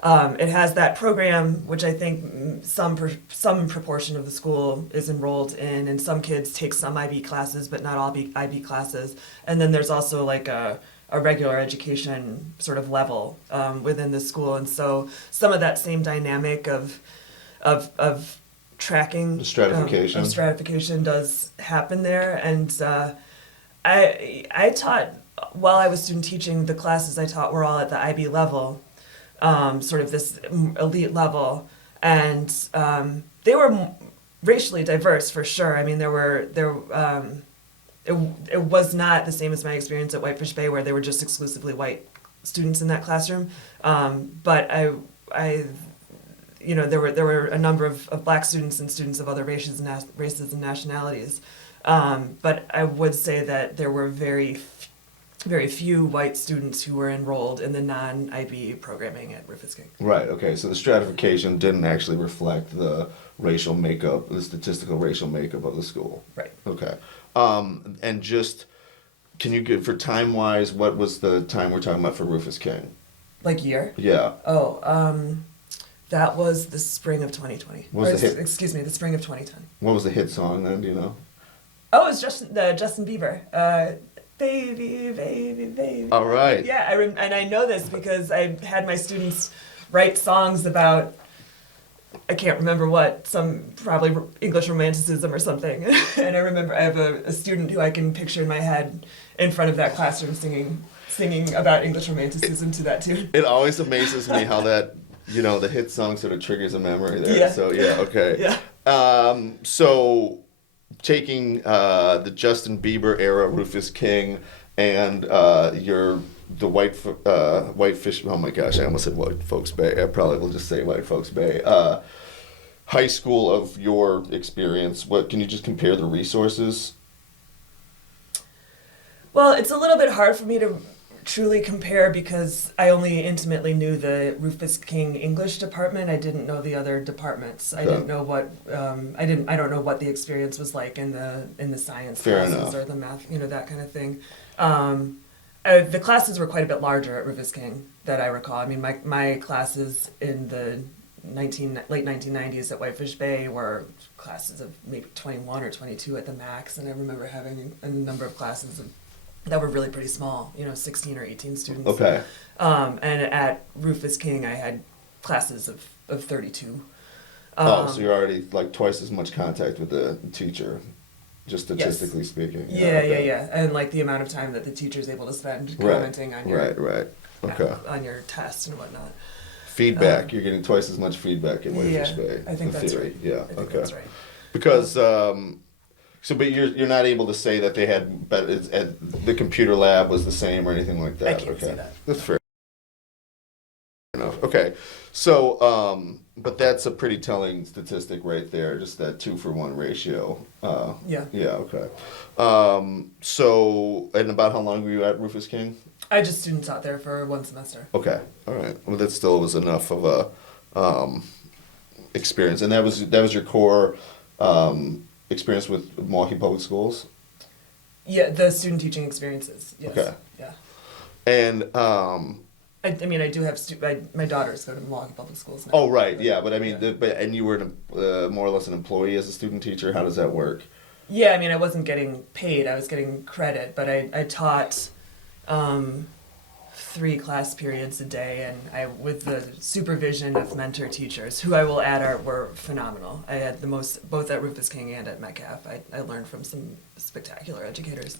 It has that program, which I think some proportion of the school is enrolled in, and some kids take some IB classes, but not all IB classes. And then there's also like a regular education sort of level within the school, and so some of that same dynamic of tracking The stratification. Of stratification does happen there, and I taught while I was student teaching. The classes I taught were all at the IB level. Sort of this elite level, and they were racially diverse for sure. I mean, it was not the same as my experience at Whitefish Bay, where they were just exclusively white students in that classroom. But there were a number of black students and students of other races and nationalities. But I would say that there were very few white students who were enrolled in the non-IB programming at Rufus King. Right, okay, so the stratification didn't actually reflect the racial makeup, the statistical racial makeup of the school. Right. Okay. And just, can you give, for time-wise, what was the time we're talking about for Rufus King? Like year? Yeah. Oh, that was the spring of 2020. What was the hit? Excuse me, the spring of 2010. What was the hit song then, do you know? Oh, it was Justin Bieber. Baby, baby, baby. All right. Yeah, and I know this because I had my students write songs about, I can't remember what, some probably English romanticism or something. And I remember I have a student who I can picture in my head in front of that classroom singing about English romanticism to that tune. It always amazes me how that, you know, the hit song sort of triggers a memory there. Yeah. So, yeah, okay. Yeah. So, taking the Justin Bieber era, Rufus King, and the Whitefish. Oh my gosh, I almost said White Folks Bay. I probably will just say White Folks Bay. High school of your experience. What can you just compare the resources? Well, it's a little bit hard for me to truly compare because I only intimately knew the Rufus King English department. I didn't know the other departments. I didn't know what I don't know what the experience was like in the science Fair classes enough. or the math, that kind of thing. The classes were quite a bit larger at Rufus King that I recall. I mean, my classes in the late 1990s at Whitefish Bay were classes of maybe 21 or 22 at the max, and I remember having a number of classes that were really pretty small, 16 or 18 students. Okay. And at Rufus King, I had classes of 32. So you're already like twice as much contact with the teacher, just statistically speaking. Yeah. And like the amount of time that the teacher's able to spend commenting on your Okay. on your test and whatnot. Feedback. You're getting twice as much feedback in Whitefish Bay. I think in that's theory. right. Yeah. I think Okay. that's right. Because but you're not able to say that they had the computer lab was the same or anything like that. I can't say that. That's fair enough. Okay. So but that's a pretty telling statistic right there, just that 2-for-1 ratio. Yeah. Yeah, okay. So and about how long were you at Rufus King? I just students out there for one semester. Okay. All right. Well, that still was enough of a experience. And that was your core experience with Milwaukee Public Schools? Yeah, the student teaching experiences. Yes. Okay. Yeah. And I mean, I do have my daughters go to Milwaukee Public Schools now. oh right, yeah, but I mean, and you were more or less an employee as a student teacher. How does that work? Yeah, I mean, I wasn't getting paid. I was getting credit, but I taught 3 class periods a day, and I with the supervision of mentor teachers, who I will add were phenomenal. I had the most, both at Rufus King and at Metcalf. I learned from some spectacular educators.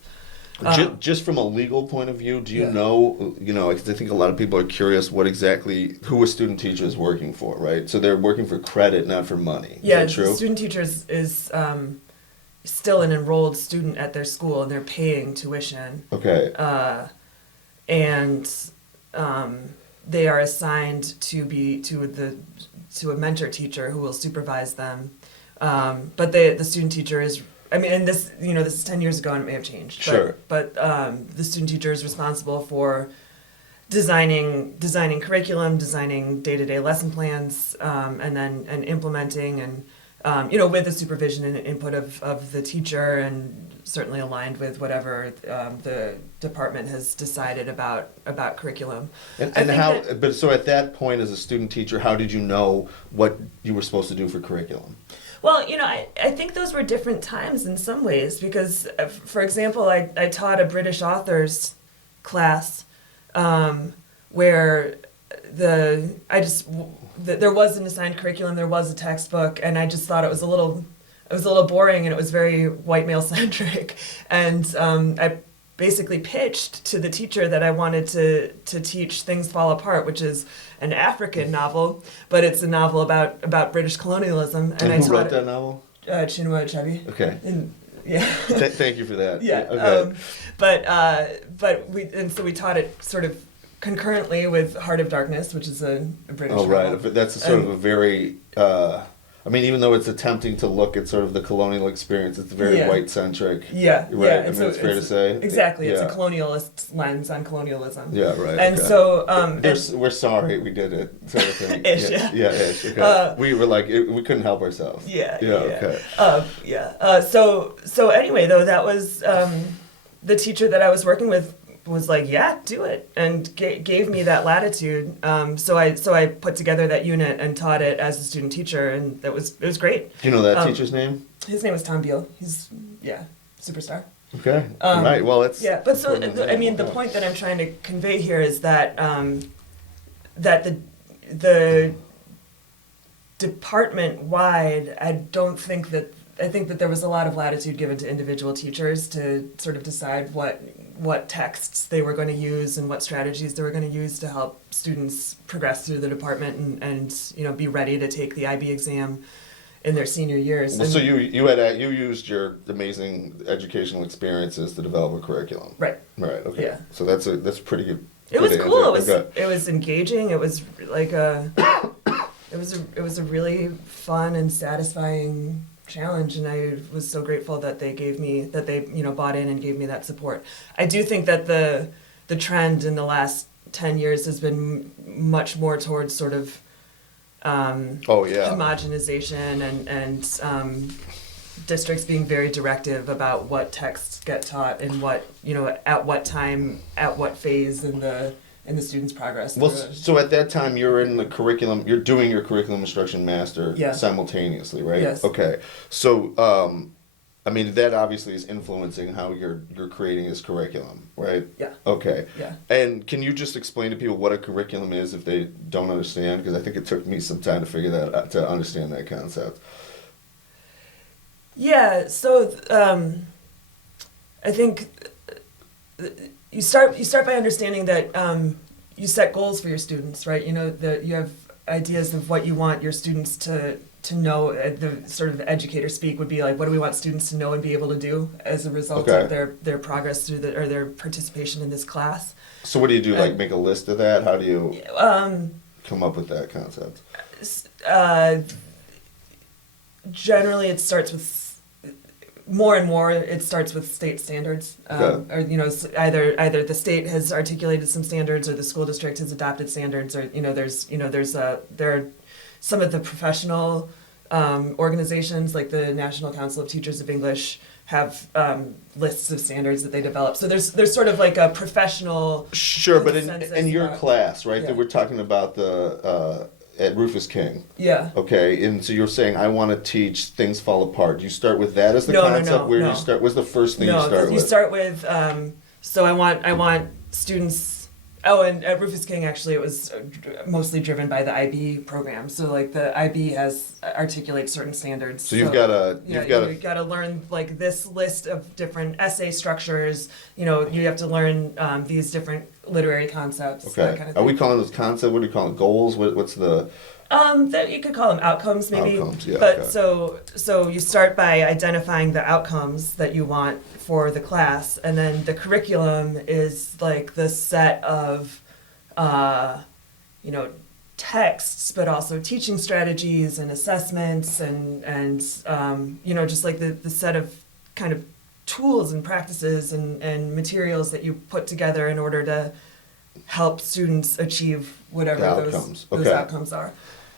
Just from a legal point of view, do you Yeah. know, because I think a lot of people are curious who a student teacher is working for, right? So they're working for credit, not for money. Yeah, Is that true? the student teachers is still an enrolled student at their school, and they're paying tuition. Okay. And they are assigned to a mentor teacher who will supervise them. But the student teacher is, I mean, and this is 10 years ago and it may have changed. Sure. But the student teacher is responsible for designing curriculum, designing day-to-day lesson plans, and implementing and with the supervision and input of the teacher, and certainly aligned with whatever the department has decided about curriculum. But so at that point as a student teacher, how did you know what you were supposed to do for curriculum? Well, I think those were different times in some ways because, for example, I taught a British authors class where there was an assigned curriculum, there was a textbook, and I just thought it was a little boring and it was very white male centric. And I basically pitched to the teacher that I wanted to teach Things Fall Apart, which is an African novel, but it's a novel about British colonialism. And who wrote that novel? Chinua Achebe. Okay. Yeah. Thank you for that. Yeah. Okay. But we taught it sort of concurrently with Heart of Darkness, which is a British Oh, right. novel. That's a sort of a very I mean, even though it's attempting to look at sort of the colonial experience, it's very Yeah. white-centric. Yeah, Right? yeah. I mean, it's fair to say. Exactly, it's a Yeah. colonialist lens on colonialism. Yeah, right. And okay. so, We're sorry we did it, sort of thing. Ish, yeah. yeah. Yeah, ish. Okay. We were like, we couldn't help ourselves. Yeah, Yeah, yeah. okay. So anyway, though, that was the teacher that I was working with was like, yeah, do it, and gave me that latitude. So I put together that unit and taught it as a student teacher, and it was great. Do you know that teacher's name? His name was Tom Beal. He's superstar. Okay. Right. Well, it's Yeah, but so important. I mean, the Okay. point that I'm trying to convey here is that that the department wide, I think that there was a lot of latitude given to individual teachers to sort of decide what texts they were going to use and what strategies they were going to use to help students progress through the department and be ready to take the IB exam in their senior years. Well, And- so you used your amazing educational experiences to develop a curriculum. right. Right. Okay. Yeah. So that's pretty good. It was good cool. answer. It was engaging. It was like it was a really fun and satisfying challenge, and I was so grateful that they bought in and gave me that support. I do think that the trend in the last 10 years has been much more towards sort of Oh yeah. homogenization and districts being very directive about what texts get taught and what at what time, at what phase in the student's progress. Well, through it. so at that time you're in the curriculum. You're doing your curriculum instruction master Yeah. simultaneously, right? Yes. Okay. So, I mean, that obviously is influencing how you're creating this curriculum, right? Yeah. Okay. Yeah. And can you just explain to people what a curriculum is if they don't understand? Because I think it took me some time to figure that out, to understand that concept. Yeah, so I think you start by understanding that you set goals for your students, right? That you have ideas of what you want your students to know. The sort of educator speak would be like, what do we want students to know and be able to do as a result Okay. of their progress through their participation in this class. So what do you do? Like make a list of that? How do you come up with that concept? Generally, it starts with more and more. It starts with state standards, Okay. or either the state has articulated some standards, or the school district has adopted standards, or there are some of the professional organizations like the National Council of Teachers of English have lists of standards that they develop. So there's sort of like a professional. Sure, but consensus in your about- class, right, Yeah. that we're talking about the at Rufus King. Yeah. Okay, and so you're saying I want to teach Things Fall Apart. Do you start with that as the No, no, concept? no, Where do no. you start? What's the first thing you No, start you with? start with. So I want students. Oh, and at Rufus King, actually, it was mostly driven by the IB program. So like the IB articulates certain standards. So you've got you've got to learn like this list of different essay structures. You have to learn these different literary concepts. Okay. That kind of Are thing. we calling those concepts? What do you call it? Goals? What's the? That you could call them outcomes, maybe. Outcomes, yeah, But okay. so you start by identifying the outcomes that you want for the class, and then the curriculum is like the set of, texts, but also teaching strategies and assessments and just like the set of kind of tools and practices and materials that you put together in order to help students achieve whatever The those outcomes. those Okay. outcomes are.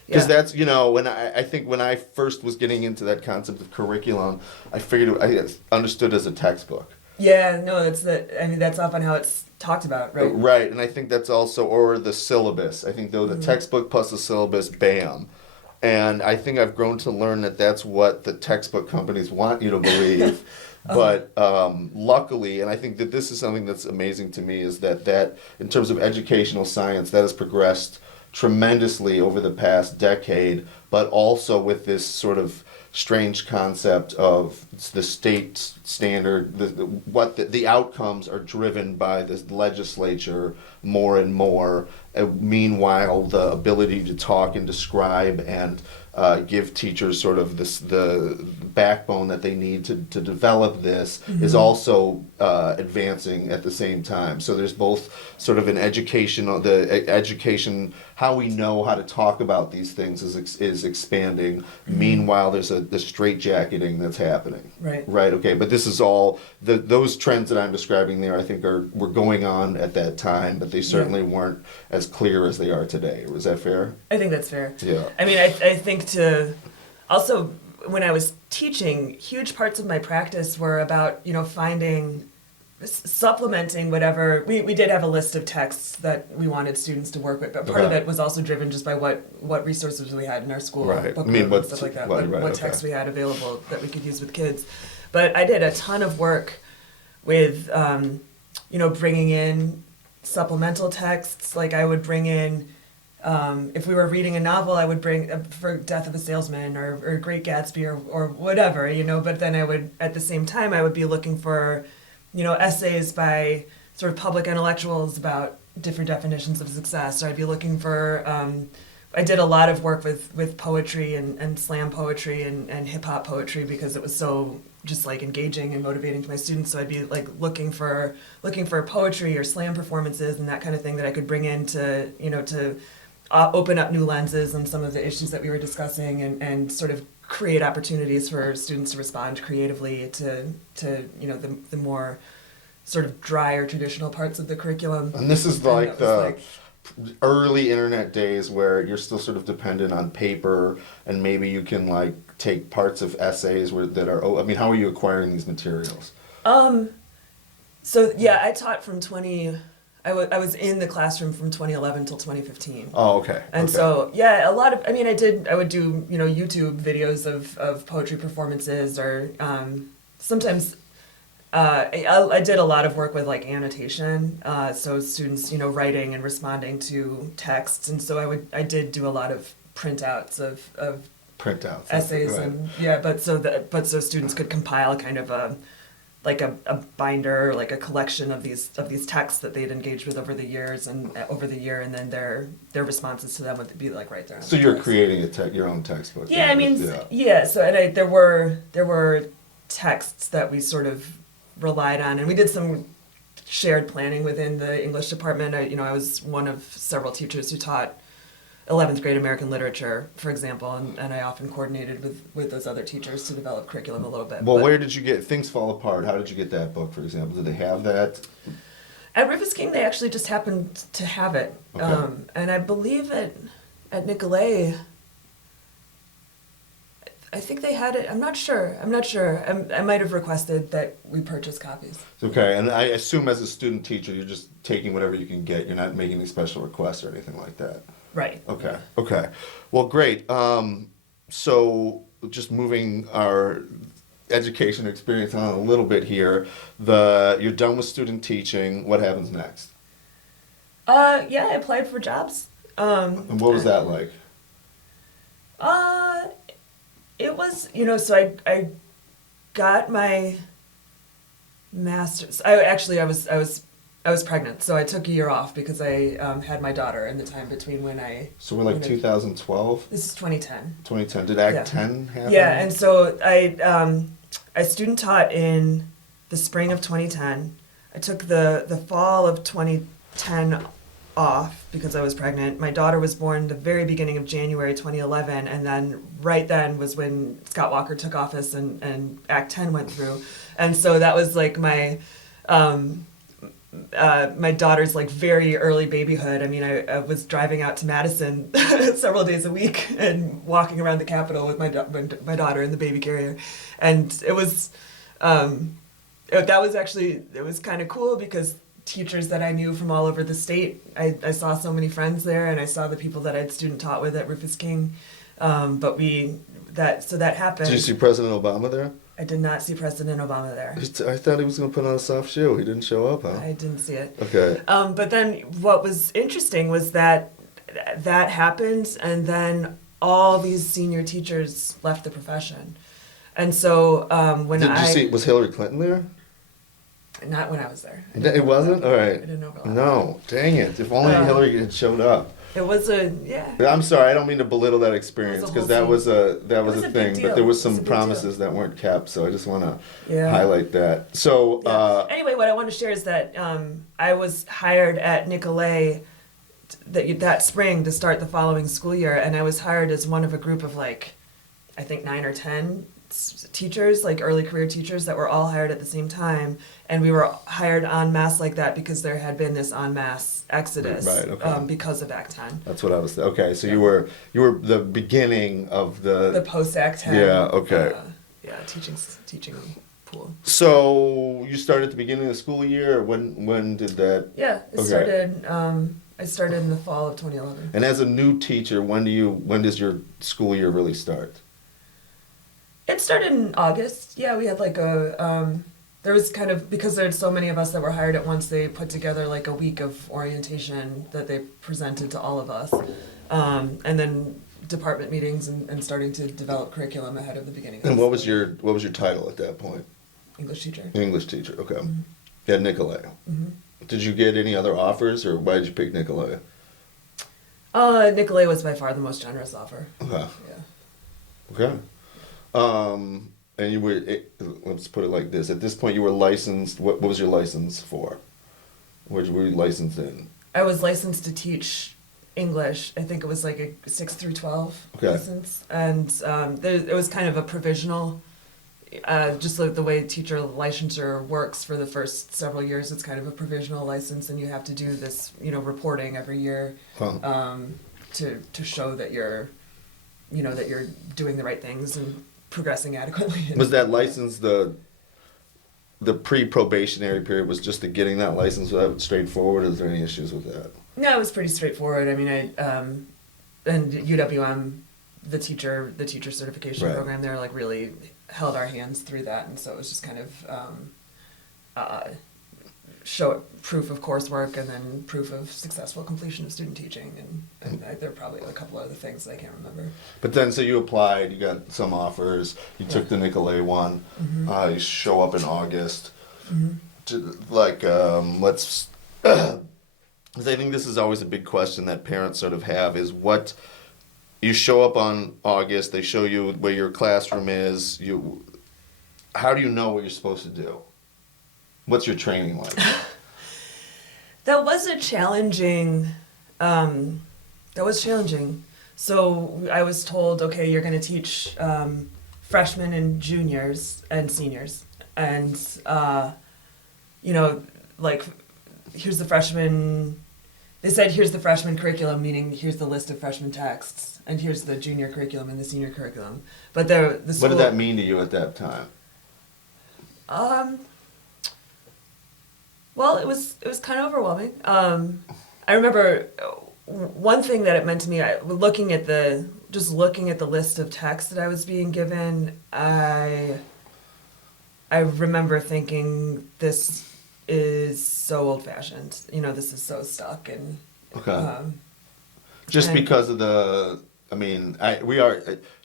Because Yeah. that's when I think when I first was getting into that concept of curriculum, I figured I understood as a textbook. Yeah, no, that's often how it's talked about, right? Right, and I think that's also, or the syllabus. I think though the textbook plus the syllabus, bam. And I think I've grown to learn that that's what the textbook companies want you to believe. But luckily, and I think that this is something that's amazing to me, is that in terms of educational science, that has progressed tremendously over the past decade, but also with this sort of strange concept of the state standard, the outcomes are driven by the legislature more and more. Meanwhile, the ability to talk and describe and give teachers sort of the backbone that they need to develop this is also advancing at the same time. So there's both sort of an education, how we know how to talk about these things is is expanding. Meanwhile, there's the straitjacketing that's happening. Right. Right. Okay. But this is all those trends that I'm describing there. I think were going on at that time, but they certainly weren't as clear as they are today. Was that fair? I think that's fair. Yeah. I mean, I think also when I was teaching, huge parts of my practice were about, supplementing whatever, we did have a list of texts that we wanted students to work with, but part of it was also driven just by what resources we had in our school, Right. book I mean, club and stuff like that, what texts we had available that we could use with kids. But I did a ton of work with, bringing in supplemental texts. Like I would bring in, if we were reading a novel, I would bring for Death of a Salesman or Great Gatsby or whatever, but then I would, at the same time, I would be looking for, essays by sort of public intellectuals about different definitions of success. Or I'd be looking for, I did a lot of work with poetry and slam poetry and hip hop poetry because it was so just like engaging and motivating to my students. So I'd be like looking for poetry or slam performances and that kind of thing that I could bring in to open up new lenses on some of the issues that we were discussing and sort of create opportunities for students to respond creatively to the more sort of dry or traditional parts of the curriculum. And this is like the early internet days where you're still sort of dependent on paper, and maybe you can like take parts of essays that are. I mean, how are you acquiring these materials? So yeah, I taught from I was in the classroom from 2011 till 2015. Oh, okay. And so, yeah, a lot of, I would do, YouTube videos of poetry performances or sometimes I did a lot of work with like annotation. So students, students writing and responding to texts. And so I did do a lot of printouts of essays right. and but so students could compile kind of a binder, like a collection of these texts that they'd engaged with over the year, and then their responses to them would be like right there. So you're creating your own textbook. Yeah, So there were texts that we sort of relied on, and we did some shared planning within the English department. I was one of several teachers who taught 11th grade American literature, for example, and I often coordinated with those other teachers to develop curriculum a little bit. Well, where did you get Things Fall Apart? How did you get that book, for example? Did they have that? At Rufus King, they actually just happened to have it. Okay. And I believe at Nicolet, I think they had it. I'm not sure. I might have requested that we purchase copies. Okay, and I assume as a student teacher, you're just taking whatever you can get. You're not making any special requests or anything like that. Right. Okay. Well, great. So just moving our education experience on a little bit here. You're done with student teaching. What happens next? I applied for jobs. And what was that like? It was, so I got my master's. I was pregnant, so I took a year off because I had my daughter in the time between when I... So we're like 2012? This is 2010. 2010. Did Act 10 happen? Yeah, and so I student taught in the spring of 2010. I took the fall of 2010 off because I was pregnant. My daughter was born the very beginning of January 2011, and then right then was when Scott Walker took office and Act 10 went through. And so that was like my daughter's like very early babyhood. I mean, I was driving out to Madison several days a week and walking around the Capitol with my daughter in the baby carrier, and it was it was kind of cool because teachers that I knew from all over the state, I saw so many friends there, and I saw the people that I'd student taught with at Rufus King, but that happened. Did you see President Obama there? I did not see President Obama there. I thought he was going to put on a soft shoe. He didn't show up, huh? I didn't see it. Okay. But then what was interesting was that happened, and then all these senior teachers left the profession. And so was Hillary Clinton there? Not when I was there. It wasn't? All right. I didn't know about that. No, dang it. If only Hillary had showed up. It was I'm sorry, I don't mean to belittle that experience because that was a thing, but there was some promises that weren't kept, so I just want to highlight that. So anyway, what I want to share is that I was hired at Nicolet that spring to start the following school year, and I was hired as one of a group of like, I think 9 or 10 teachers, like early career teachers that were all hired at the same time, and we were hired en masse like that because there had been this en masse exodus Right, okay. because of Act 10. That's what I was. Okay, so you were the beginning of The post Act 10. Yeah, okay. Teaching pool. So you started at the beginning of the school year. Or when did that? Yeah, it Okay. started. I started in the fall of 2011. And as a new teacher, when does your school year really start? It started in August. Yeah, we had like there was kind of, because there's so many of us that were hired at once, they put together like a week of orientation that they presented to all of us. And then department meetings and starting to develop curriculum ahead of the beginning. And what was your title at that point? English teacher. English teacher. Okay. Mm-hmm. At Nicolay. Mm-hmm. Did you get any other offers, or why did you pick Nicolay? Nicolay was by far the most generous offer. Okay. Yeah. Okay. And you were, let's put it like this. At this point, you were licensed. What was your license for? Where were you licensed in? I was licensed to teach English. I think it was like a 6 through 12 Okay. license. And it was kind of a provisional, just like the way teacher licensure works for the first several years. It's kind of a provisional license, and you have to do this, reporting every year Huh. to show that you're doing the right things and progressing adequately. Was that license the pre-probationary period was just the getting that license? Was that straightforward? Is there any issues with that? No, it was pretty straightforward. I mean, and UWM, the teacher certification Right. program there, like really held our hands through that, and so it was just kind of show proof of coursework and then proof of successful completion of student teaching, and there are probably a couple other things that I can't remember. But then, so you applied, you got some offers, you took the Nicolay one, Mm-hmm. you show up in August. Mm-hmm. Let's, because I think this is always a big question that parents sort of have, is what, you show up on August, they show you where your classroom is, how do you know what you're supposed to do? What's your training like? That was challenging. So I was told, okay, you're going to teach freshmen and juniors and seniors, and like here's the freshman. They said here's the freshman curriculum, meaning here's the list of freshman texts, and here's the junior curriculum and the senior curriculum. But the school, What did that mean to you at that time? Well, it was kind of overwhelming. I remember one thing that it meant to me. Looking at the list of texts that I was being given, I remember thinking, this is so old-fashioned. This is so stuck and. Okay. Just and- because of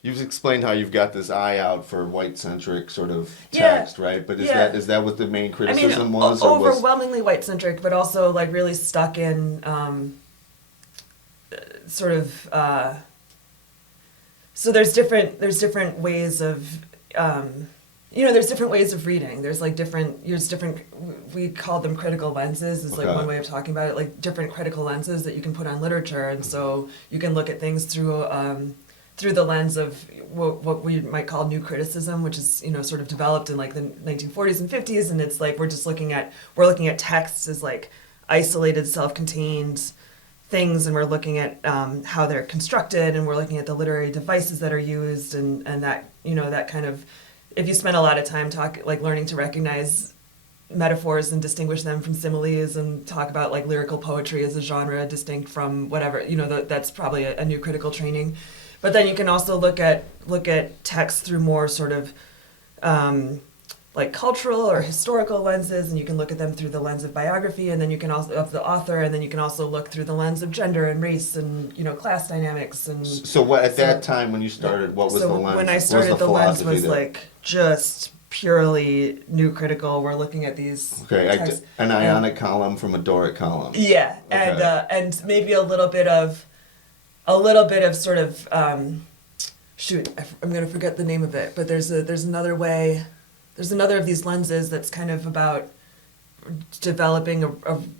you've explained how you've got this eye out for white-centric sort of Yeah. text, right? But Yeah. is that what the main I mean, criticism was? Or was overwhelmingly white-centric, but also like really stuck in sort of. So there's different ways of. There's different ways of reading. There's different. We call them critical lenses. Is like Okay. one way of talking about it. Like different critical lenses that you can put on literature, and so you can look at things through the lens of what we might call new criticism, which is sort of developed in like the 1940s and 50s, and it's like we're looking at texts as like isolated, self-contained things, and we're looking at how they're constructed, and we're looking at the literary devices that are used, and that that kind of. If you spend a lot of time learning to recognize metaphors and distinguish them from similes, and talk about like lyrical poetry as a genre distinct from whatever, that's probably a new critical training. But then you can also look at text through more sort of like cultural or historical lenses, and you can look at them through the lens of biography, and then you can also of the author, and then you can also look through the lens of gender and race and class dynamics and. So what at that time when you started? What was the lens? When I What was started, the lens philosophy was there? like just purely new critical. We're looking at these. Okay, texts. an ionic column from a Doric column. Yeah, Okay. and maybe a little bit of sort of I'm gonna forget the name of it, but there's another way. There's another of these lenses that's kind of about developing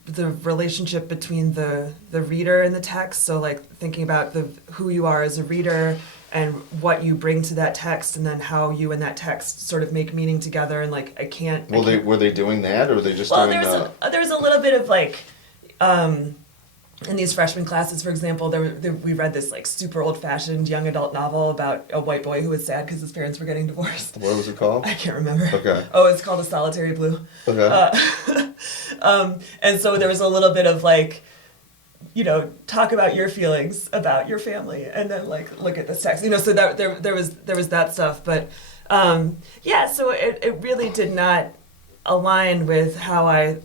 the relationship between the reader and the text. So like thinking about who you are as a reader and what you bring to that text, and then how you and that text sort of make meaning together. And like Were they doing that, or were they just well, doing there was a little bit of like. In these freshman classes, for example, we read this like super old-fashioned young adult novel about a white boy who was sad because his parents were getting divorced. What was it called? I can't remember. Okay. Oh, it's called A Solitary Blue. Okay. And so there was a little bit of like, talk about your feelings about your family, and then like look at this text. So that there was that stuff, but so it really did not align with how I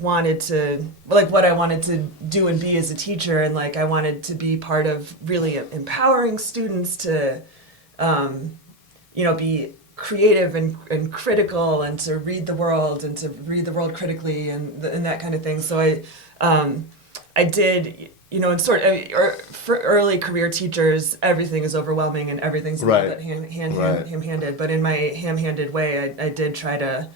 wanted to, like, what I wanted to do and be as a teacher. And like I wanted to be part of really empowering students to be creative and critical, and to read the world critically, and that kind of thing. So I did, and for early career teachers, everything is overwhelming and everything's a little bit ham-handed. But in my ham-handed way, I did try to.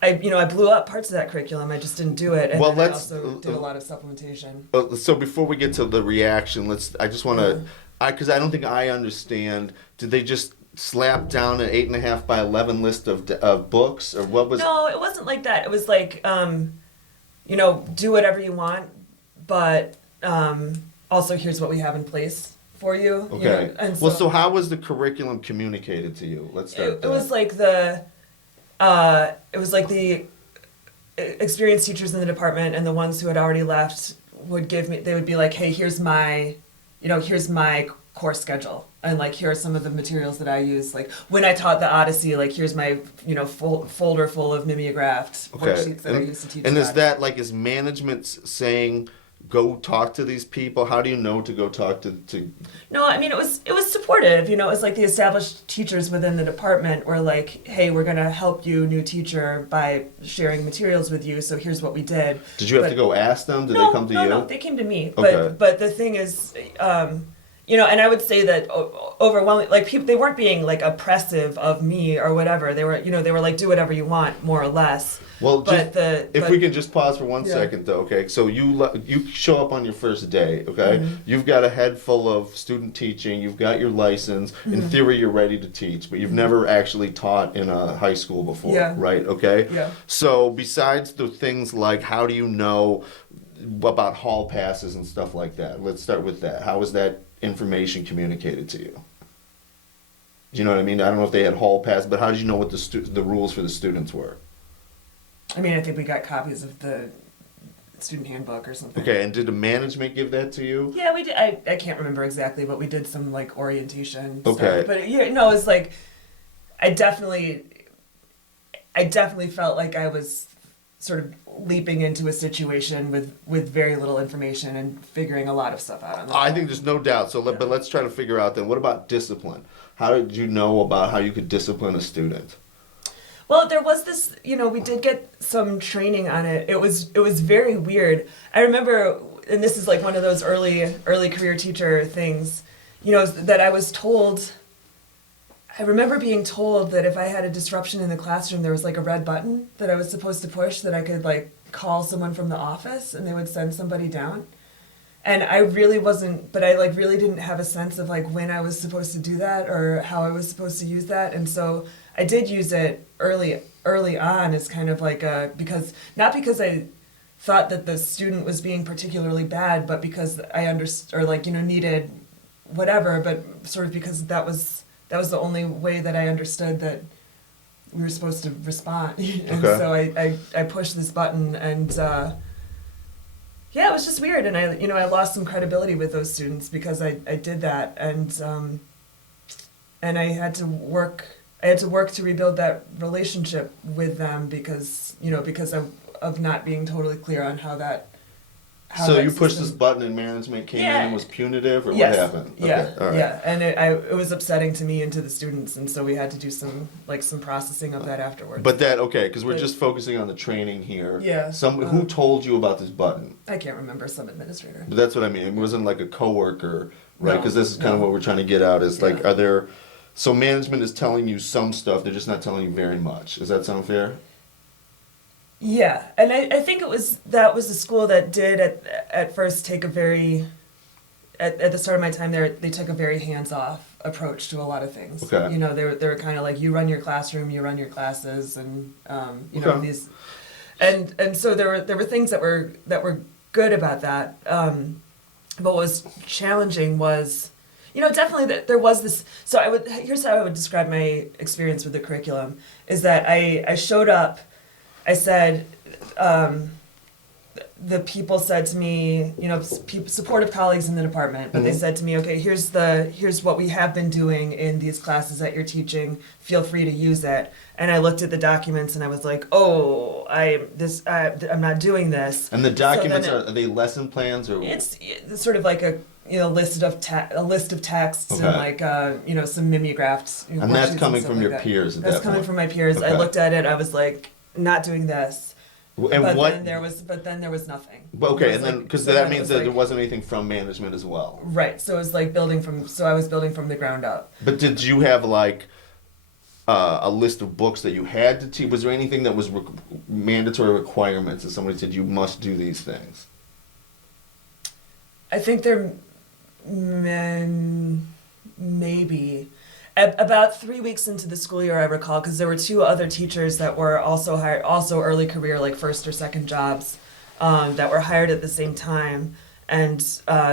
I blew up parts of that curriculum. I just didn't do it, and I also did a lot of supplementation. So before we get to the reaction, I just want to, because I don't think I understand. Did they just slap down an 8.5 by 11 list of books, or what was? No, it wasn't like that. It was like, do whatever you want, but also here's what we have in place for you. Okay. And so how was the curriculum communicated to you? Let's start. It was like the experienced teachers in the department and the ones who had already left would be like, hey, here's my course schedule, and like here are some of the materials that I use. Like when I taught the Odyssey, like here's my folder full of mimeographed worksheets that I used to teach. And is management saying, go talk to these people? How do you know to go talk to? No, I mean, it was supportive. It was like the established teachers within the department were like, hey, we're going to help you, new teacher, by sharing materials with you. So here's what we did. Did you have to go ask them? Did they come to you? No, they came to me. Okay. But the thing is, and I would say that overwhelmingly, like people, they weren't being like oppressive of me or whatever. They were like, do whatever you want, more or less. Well, if we can just pause for 1 second, though, okay? So you show up on your first day, okay? Mm-hmm. You've got a head full of student teaching. You've got your license. Mm-hmm. In theory, you're ready to teach, but you've never actually taught in a high school before, right? Okay? Yeah. So besides the things like how do you know about hall passes and stuff like that, let's start with that. How was that information communicated to you? Do you know what I mean? I don't know if they had hall pass, but how did you know what the rules for the students were? I mean, I think we got copies of the student handbook or something. Okay, and did the management give that to you? Yeah, we did. I can't remember exactly, but we did some like orientation stuff. But it's like I definitely felt like I was sort of leaping into a situation with very little information and figuring a lot of stuff out on that. I think there's no doubt. But let's try to figure out then, what about discipline? How did you know about how you could discipline a student? Well, there was this, we did get some training on it. It was very weird. I remember, and this is like one of those early career teacher things, that I was told. I remember being told that if I had a disruption in the classroom, there was like a red button that I was supposed to push, that I could like call someone from the office and they would send somebody down. And I really wasn't, but I like really didn't have a sense of like when I was supposed to do that or how I was supposed to use that. And so I did use it early on as kind of like not because I thought that the student was being particularly bad, but because I understood, or like, needed whatever, but sort of because that was the only way that I understood that we were supposed to respond. And so I pushed this button, and it was just weird. And I lost some credibility with those students because I did that, and I had to work to rebuild that relationship with them because of not being totally clear on how that. So you pushed this button and management came in and was punitive, or what happened? Yeah, okay. All right. Yeah, and it was upsetting to me and to the students, and so we had to do some processing of that afterwards. But because we're just focusing on the training here. Yeah. Who told you about this button? I can't remember, some administrator. But that's what I mean. It wasn't like a coworker, right? Because this is kind of what we're trying to get out. Is like, so management is telling you some stuff, they're just not telling you very much. Does that sound fair? Yeah, and I think that was a school that did at first take a very, at the start of my time there, they took a very hands-off approach to a lot of things. Okay. You know, they were kind of like, you run your classroom, you run your classes, and you know, Okay. these, and so there were things that were good about that. But what was challenging was, you know, definitely that there was this. So here's how I would describe my experience with the curriculum: is that I showed up. I said, the people said to me, you know, supportive colleagues in the department, but they said to me, okay, here's what we have been doing in these classes that you're teaching. Feel free to use it. And I looked at the documents and I was like, oh, I'm not doing this. And the documents So then are they lesson plans or? It's sort of like a list of texts Okay. and like you know, some mimeographed. And that's worksheets coming stuff from like your that. peers at That's that coming point. from my peers. I Okay. looked at it. I was like, not doing this. And but what? then there was nothing. But okay, It was and then like- because so that then it means was that like- there wasn't anything from management as well. Right. So it was like so I was building from the ground up. But did you have like a list of books that you had to teach? Was there anything that was mandatory requirements that somebody said you must do these things? I think there maybe about 3 weeks into the school year, I recall, because there were two other teachers that were also hired, also early career, like first or second jobs, that were hired at the same time, and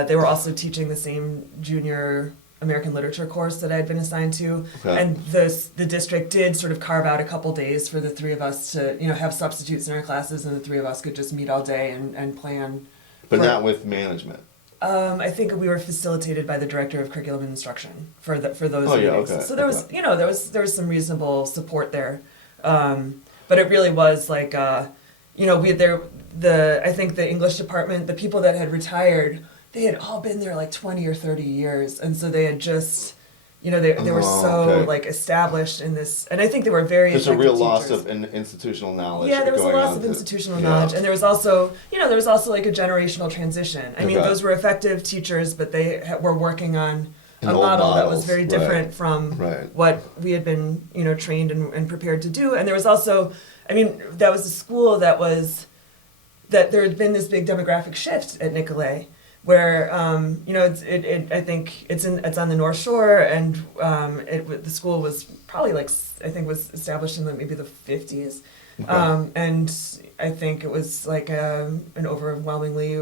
they were also teaching the same junior American literature course that I had been assigned to. Okay. And the district did sort of carve out a couple days for the three of us to, you know, have substitutes in our classes, and the three of us could just meet all day and plan. But for- not with management. I think we were facilitated by the director of curriculum and instruction for those Oh, yeah, meetings. okay, So there was, okay. you know, there was some reasonable support there, but it really was like, you know, I think the English department, the people that had retired, they had all been there like 20 or 30 years, and so they had just, you know, they were Oh, so okay. like established in this, and I think they were very There's a effective real loss teachers. of institutional knowledge. Yeah, there was a going loss on of to- institutional yeah. knowledge, and there was also, you know, like a generational transition. I mean, Okay. those were effective teachers, but they were working on An a old model that was models, very right. different from Right. what we had been, you know, trained and prepared to do. And there was also, I mean, that was a school that there had been this big demographic shift at Nicolet, where you know, I think it's on the North Shore, and the school was probably like, I think was established in maybe the 50s, Okay. and I think it was like an overwhelmingly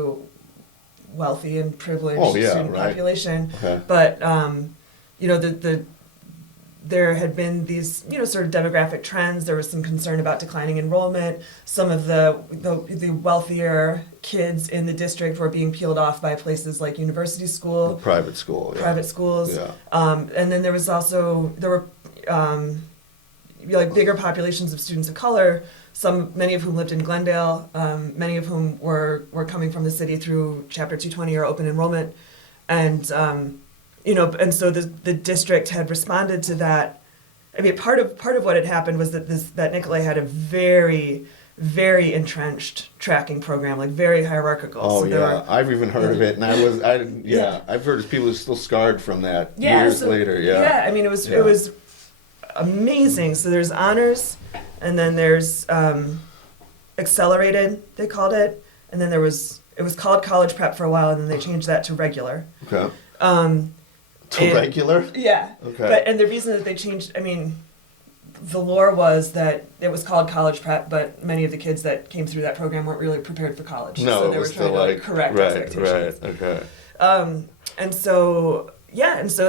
wealthy and privileged Oh, yeah, student right. population. Okay. But you know, there had been these, you know, sort of demographic trends. There was some concern about declining enrollment. Some of the wealthier kids in the district were being peeled off by places like university school, Private school. Yeah. private schools. Yeah. And then there were like bigger populations of students of color. Many of whom lived in Glendale. Many of whom were coming from the city through Chapter 220 or open enrollment, and you know, and so the district had responded to that. I mean, part of what had happened was that Nicolet had a very, very entrenched tracking program, like very hierarchical. Oh So there yeah, were- I've even heard of it, and Yeah. I've heard of people who are still scarred from that Yeah, years so- later. Yeah. Yeah, I mean, Yeah. it was amazing. So there's honors, and then there's accelerated, they called it, and then it was called college prep for a while, and then they changed that to regular. Okay. To And- regular. Yeah. Okay. And the reason that they changed, I mean, the lore was that it was called college prep, but many of the kids that came through that program weren't really prepared for college. No, so it they was were trying still to like correct right, expectations. right, okay. And so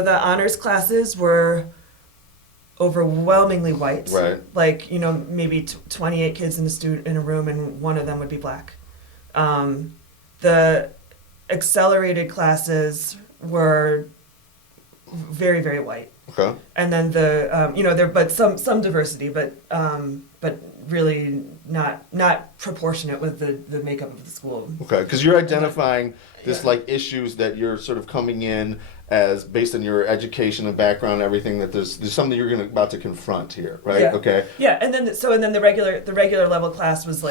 the honors classes were overwhelmingly white. Right. Like, you know, maybe 28 kids in a room, and one of them would be black. The accelerated classes were very, very white. Okay. And then you know, but some diversity, but really not proportionate with the makeup of the school. Okay, because you're identifying this like issues that you're sort of coming in as based on your education and background and everything, that there's something you're about to confront here, right? Yeah. Okay. Yeah, and then the regular level class was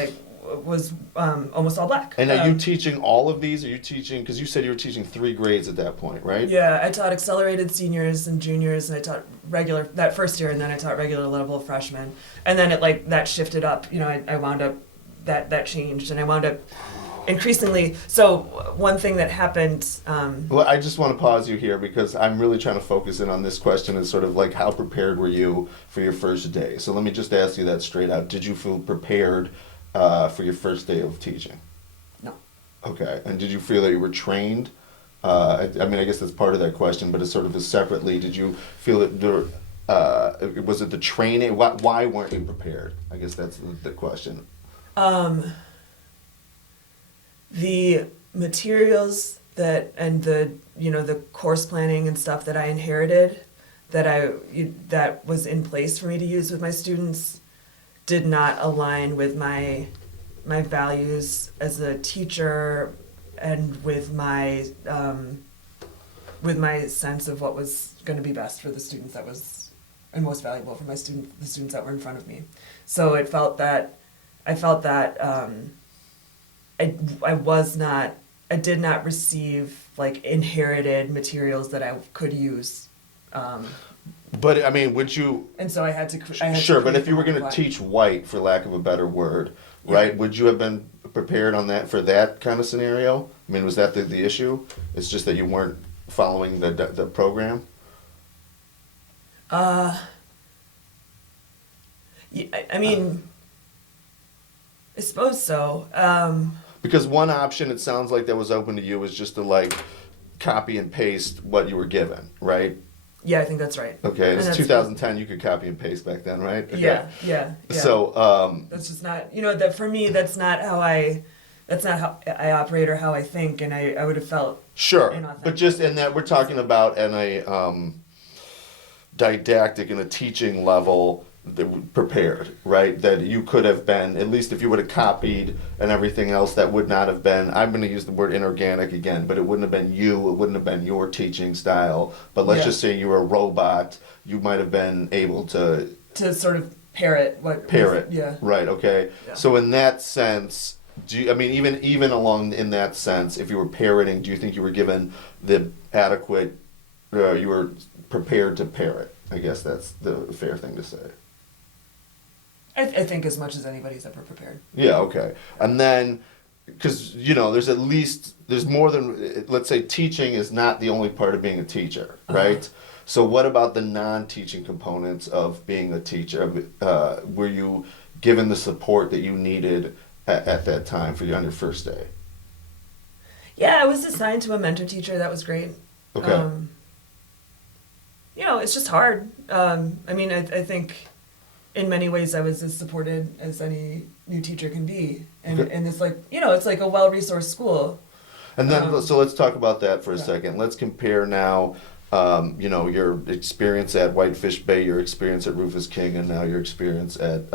almost all black. And are you teaching all of these? Are you teaching, because you said you were teaching 3 grades at that point, right? Yeah, I taught accelerated seniors and juniors, and I taught regular that first year, and then I taught regular level freshmen, and then that shifted up. You know, I wound up that changed, and I wound up increasingly. So one thing that happened. Well, I just want to pause you here because I'm really trying to focus in on this question as sort of like how prepared were you for your first day? So let me just ask you that straight out. Did you feel prepared for your first day of teaching? No. Okay. And did you feel that you were trained? I mean, I guess that's part of that question, but it's sort of as separately. Did you feel that there, was it the training? Why weren't you prepared? I guess that's the question. The materials and the course planning and stuff that I inherited, that was in place for me to use with my students, did not align with my values as a teacher and with my sense of what was going to be best for the students and most valuable for the students that were in front of me. So I felt that I did not receive like inherited materials that I could use. But I mean, would you? And so I had to. Sure, but if you were going to teach white, for lack of a better word, right? Would you have been prepared on that for that kind of scenario? I mean, was that the issue? It's just that you weren't following the program. Yeah, I mean, I suppose so. Because one option, it sounds like that was open to you, was just to like copy and paste what you were given, right? Yeah, I think that's right. Okay, it's 2010. You could copy and paste back then, right? Okay. Yeah. So that's just not, that for me, that's not how I operate or how I think, and I would have felt sure, inauthentic. but just in that we're talking about in a didactic and a teaching level, prepared, right? That you could have been, at least if you would have copied and everything else, that would not have been, I'm going to use the word inorganic again, but it wouldn't have been you, it wouldn't have been your teaching style. But let's just say you were a robot, you might have been able to sort of parrot what. Yeah. Right, okay. Yeah. So in that sense, even along in that sense, if you were parroting, do you think you were given the adequate, you were prepared to parrot? I guess that's the fair thing to say. I think as much as anybody's ever prepared. Yeah, okay. And then, because, there's more than, let's say teaching is not the only part of being a teacher, right? So what about the non-teaching components of being a teacher? Were you given the support that you needed at that time on your first day? Yeah, I was assigned to a mentor teacher. That was great. Okay. It's just hard. I think in many ways I was as supported as any new teacher can be. And it's like, it's like a well-resourced school. And then, so let's talk about that for a second. Let's compare now, your experience at Whitefish Bay, your experience at Rufus King, and now your experience at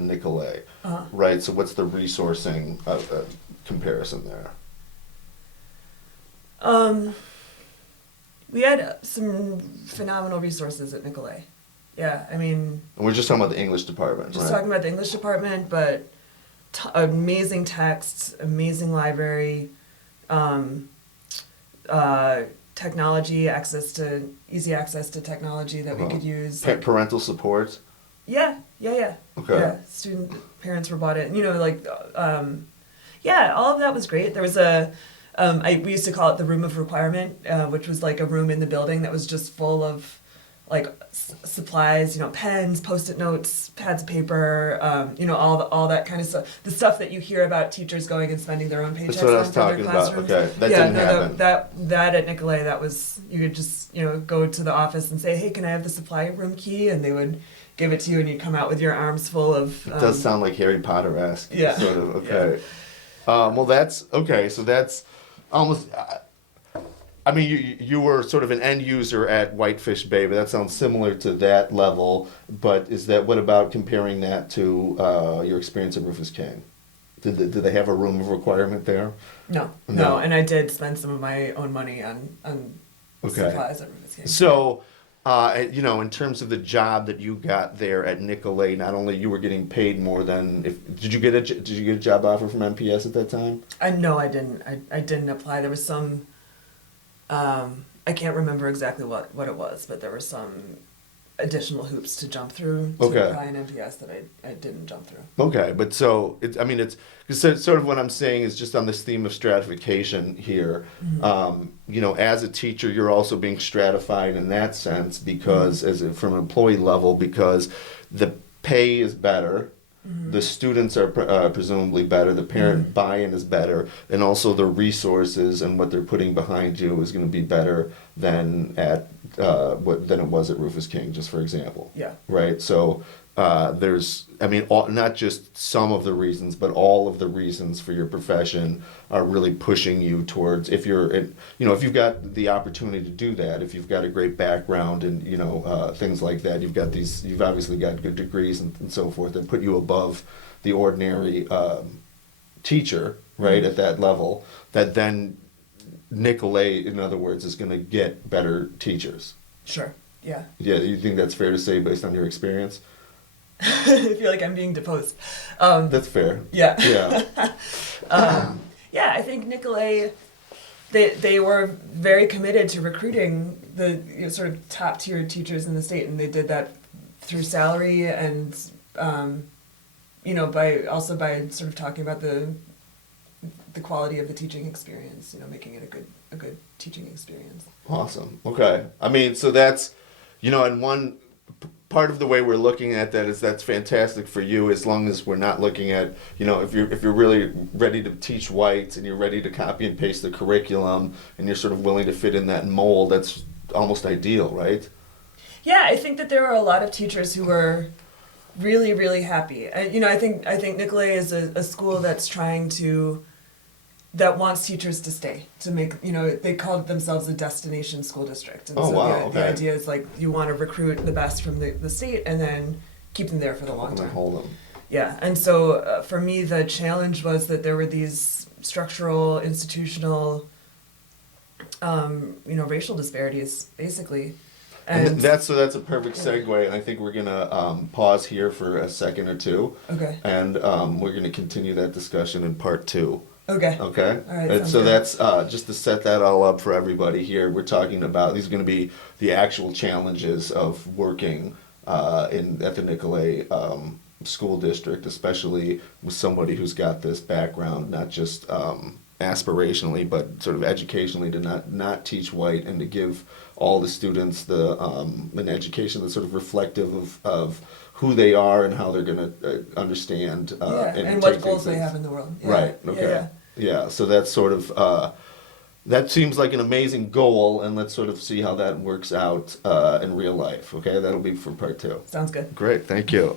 Nicolet. Right? So what's the resourcing comparison there? We had some phenomenal resources at Nicolet. Yeah, I mean... And we're just talking about the English department, Just talking about the English department, but amazing texts, amazing library, technology, easy access to technology that we could use. Parental support? Yeah. Okay. Yeah, parents were bought in. All of that was great. There was we used to call it the room of requirement, which was like a room in the building that was just full of like supplies, pens, Post-it notes, pads of paper, all that kind of stuff. The stuff that you hear about teachers going and spending their own paychecks That's what I was on for talking their about. classrooms. Okay, that didn't happen. That at Nicolet, that was, you could just, go to the office and say, hey, can I have the supply room key? And they would give it to you and you'd come out with your arms full of... It does sound like Harry Potter-esque. Yeah. Sort of, okay. Yeah. Well, that's, okay, so that's almost... you were sort of an end user at Whitefish Bay, but that sounds similar to that level. But what about comparing that to your experience at Rufus King? Did they have a room of requirement there? No, and I did spend some of my own money on supplies at Rufus King. So, in terms of the job that you got there at Nicolet, not only you were getting paid more than did you get a job offer from MPS at that time? No, I didn't. I didn't apply. There was some. I can't remember exactly what it was, but there was some additional hoops to jump through to Okay. apply an MPS that I didn't jump through. Okay, but so it's sort of what I'm saying is just on this theme of stratification here. As a teacher, you're also being stratified in that sense because, from an employee level, because the pay is better, the students are presumably better, the parent buy-in is better, and also the resources and what they're putting behind you is going to be better than than it was at Rufus King, just for example. Yeah. Right. So not just some of the reasons, but all of the reasons for your profession are really pushing you towards, if you've got the opportunity to do that, if you've got a great background and, things like that, you've obviously got good degrees and so forth that put you above the ordinary teacher, right, at that level, that then Nicolay, in other words, is going to get better teachers. Sure. Yeah. Yeah, you think that's fair to say based on your experience? I feel like I'm being deposed. That's fair. Yeah. Yeah. Yeah, I think Nicolay, they were very committed to recruiting the sort of top tier teachers in the state, and they did that through salary and by sort of talking about the quality of the teaching experience, making it a good teaching experience. Awesome. Okay. So that's, and one part of the way we're looking at that is that's fantastic for you, as long as we're not looking at, if you're really ready to teach whites and you're ready to copy and paste the curriculum and you're sort of willing to fit in that mold, that's almost ideal, right? Yeah, I think that there are a lot of teachers who were really, really happy. I think Nicolay is a school that wants teachers to stay, to make, they called themselves a destination school district. And the idea is like you want to recruit the best from the state and then keep them there for the long term. Hold them. Yeah, and so for me the challenge was that there were these structural, institutional, racial disparities, basically. And that's a perfect segue, and I think we're gonna pause here for a second or two. Okay. And we're gonna continue that discussion in part 2. Okay. Okay. All right. And so that's just to set that all up for everybody here. We're talking about these are going to be the actual challenges of working at the Nicolay school district, especially with somebody who's got this background, not just aspirationally, but sort of educationally, to not teach white and to give all the students an education that's sort of reflective of who they are and how they're going to understand and what goals they have in the world. Yeah. Right. Okay. Yeah. So that's sort of that seems like an amazing goal, and let's sort of see how that works out in real life. Okay, that'll be for part 2. Sounds good. Great. Thank you.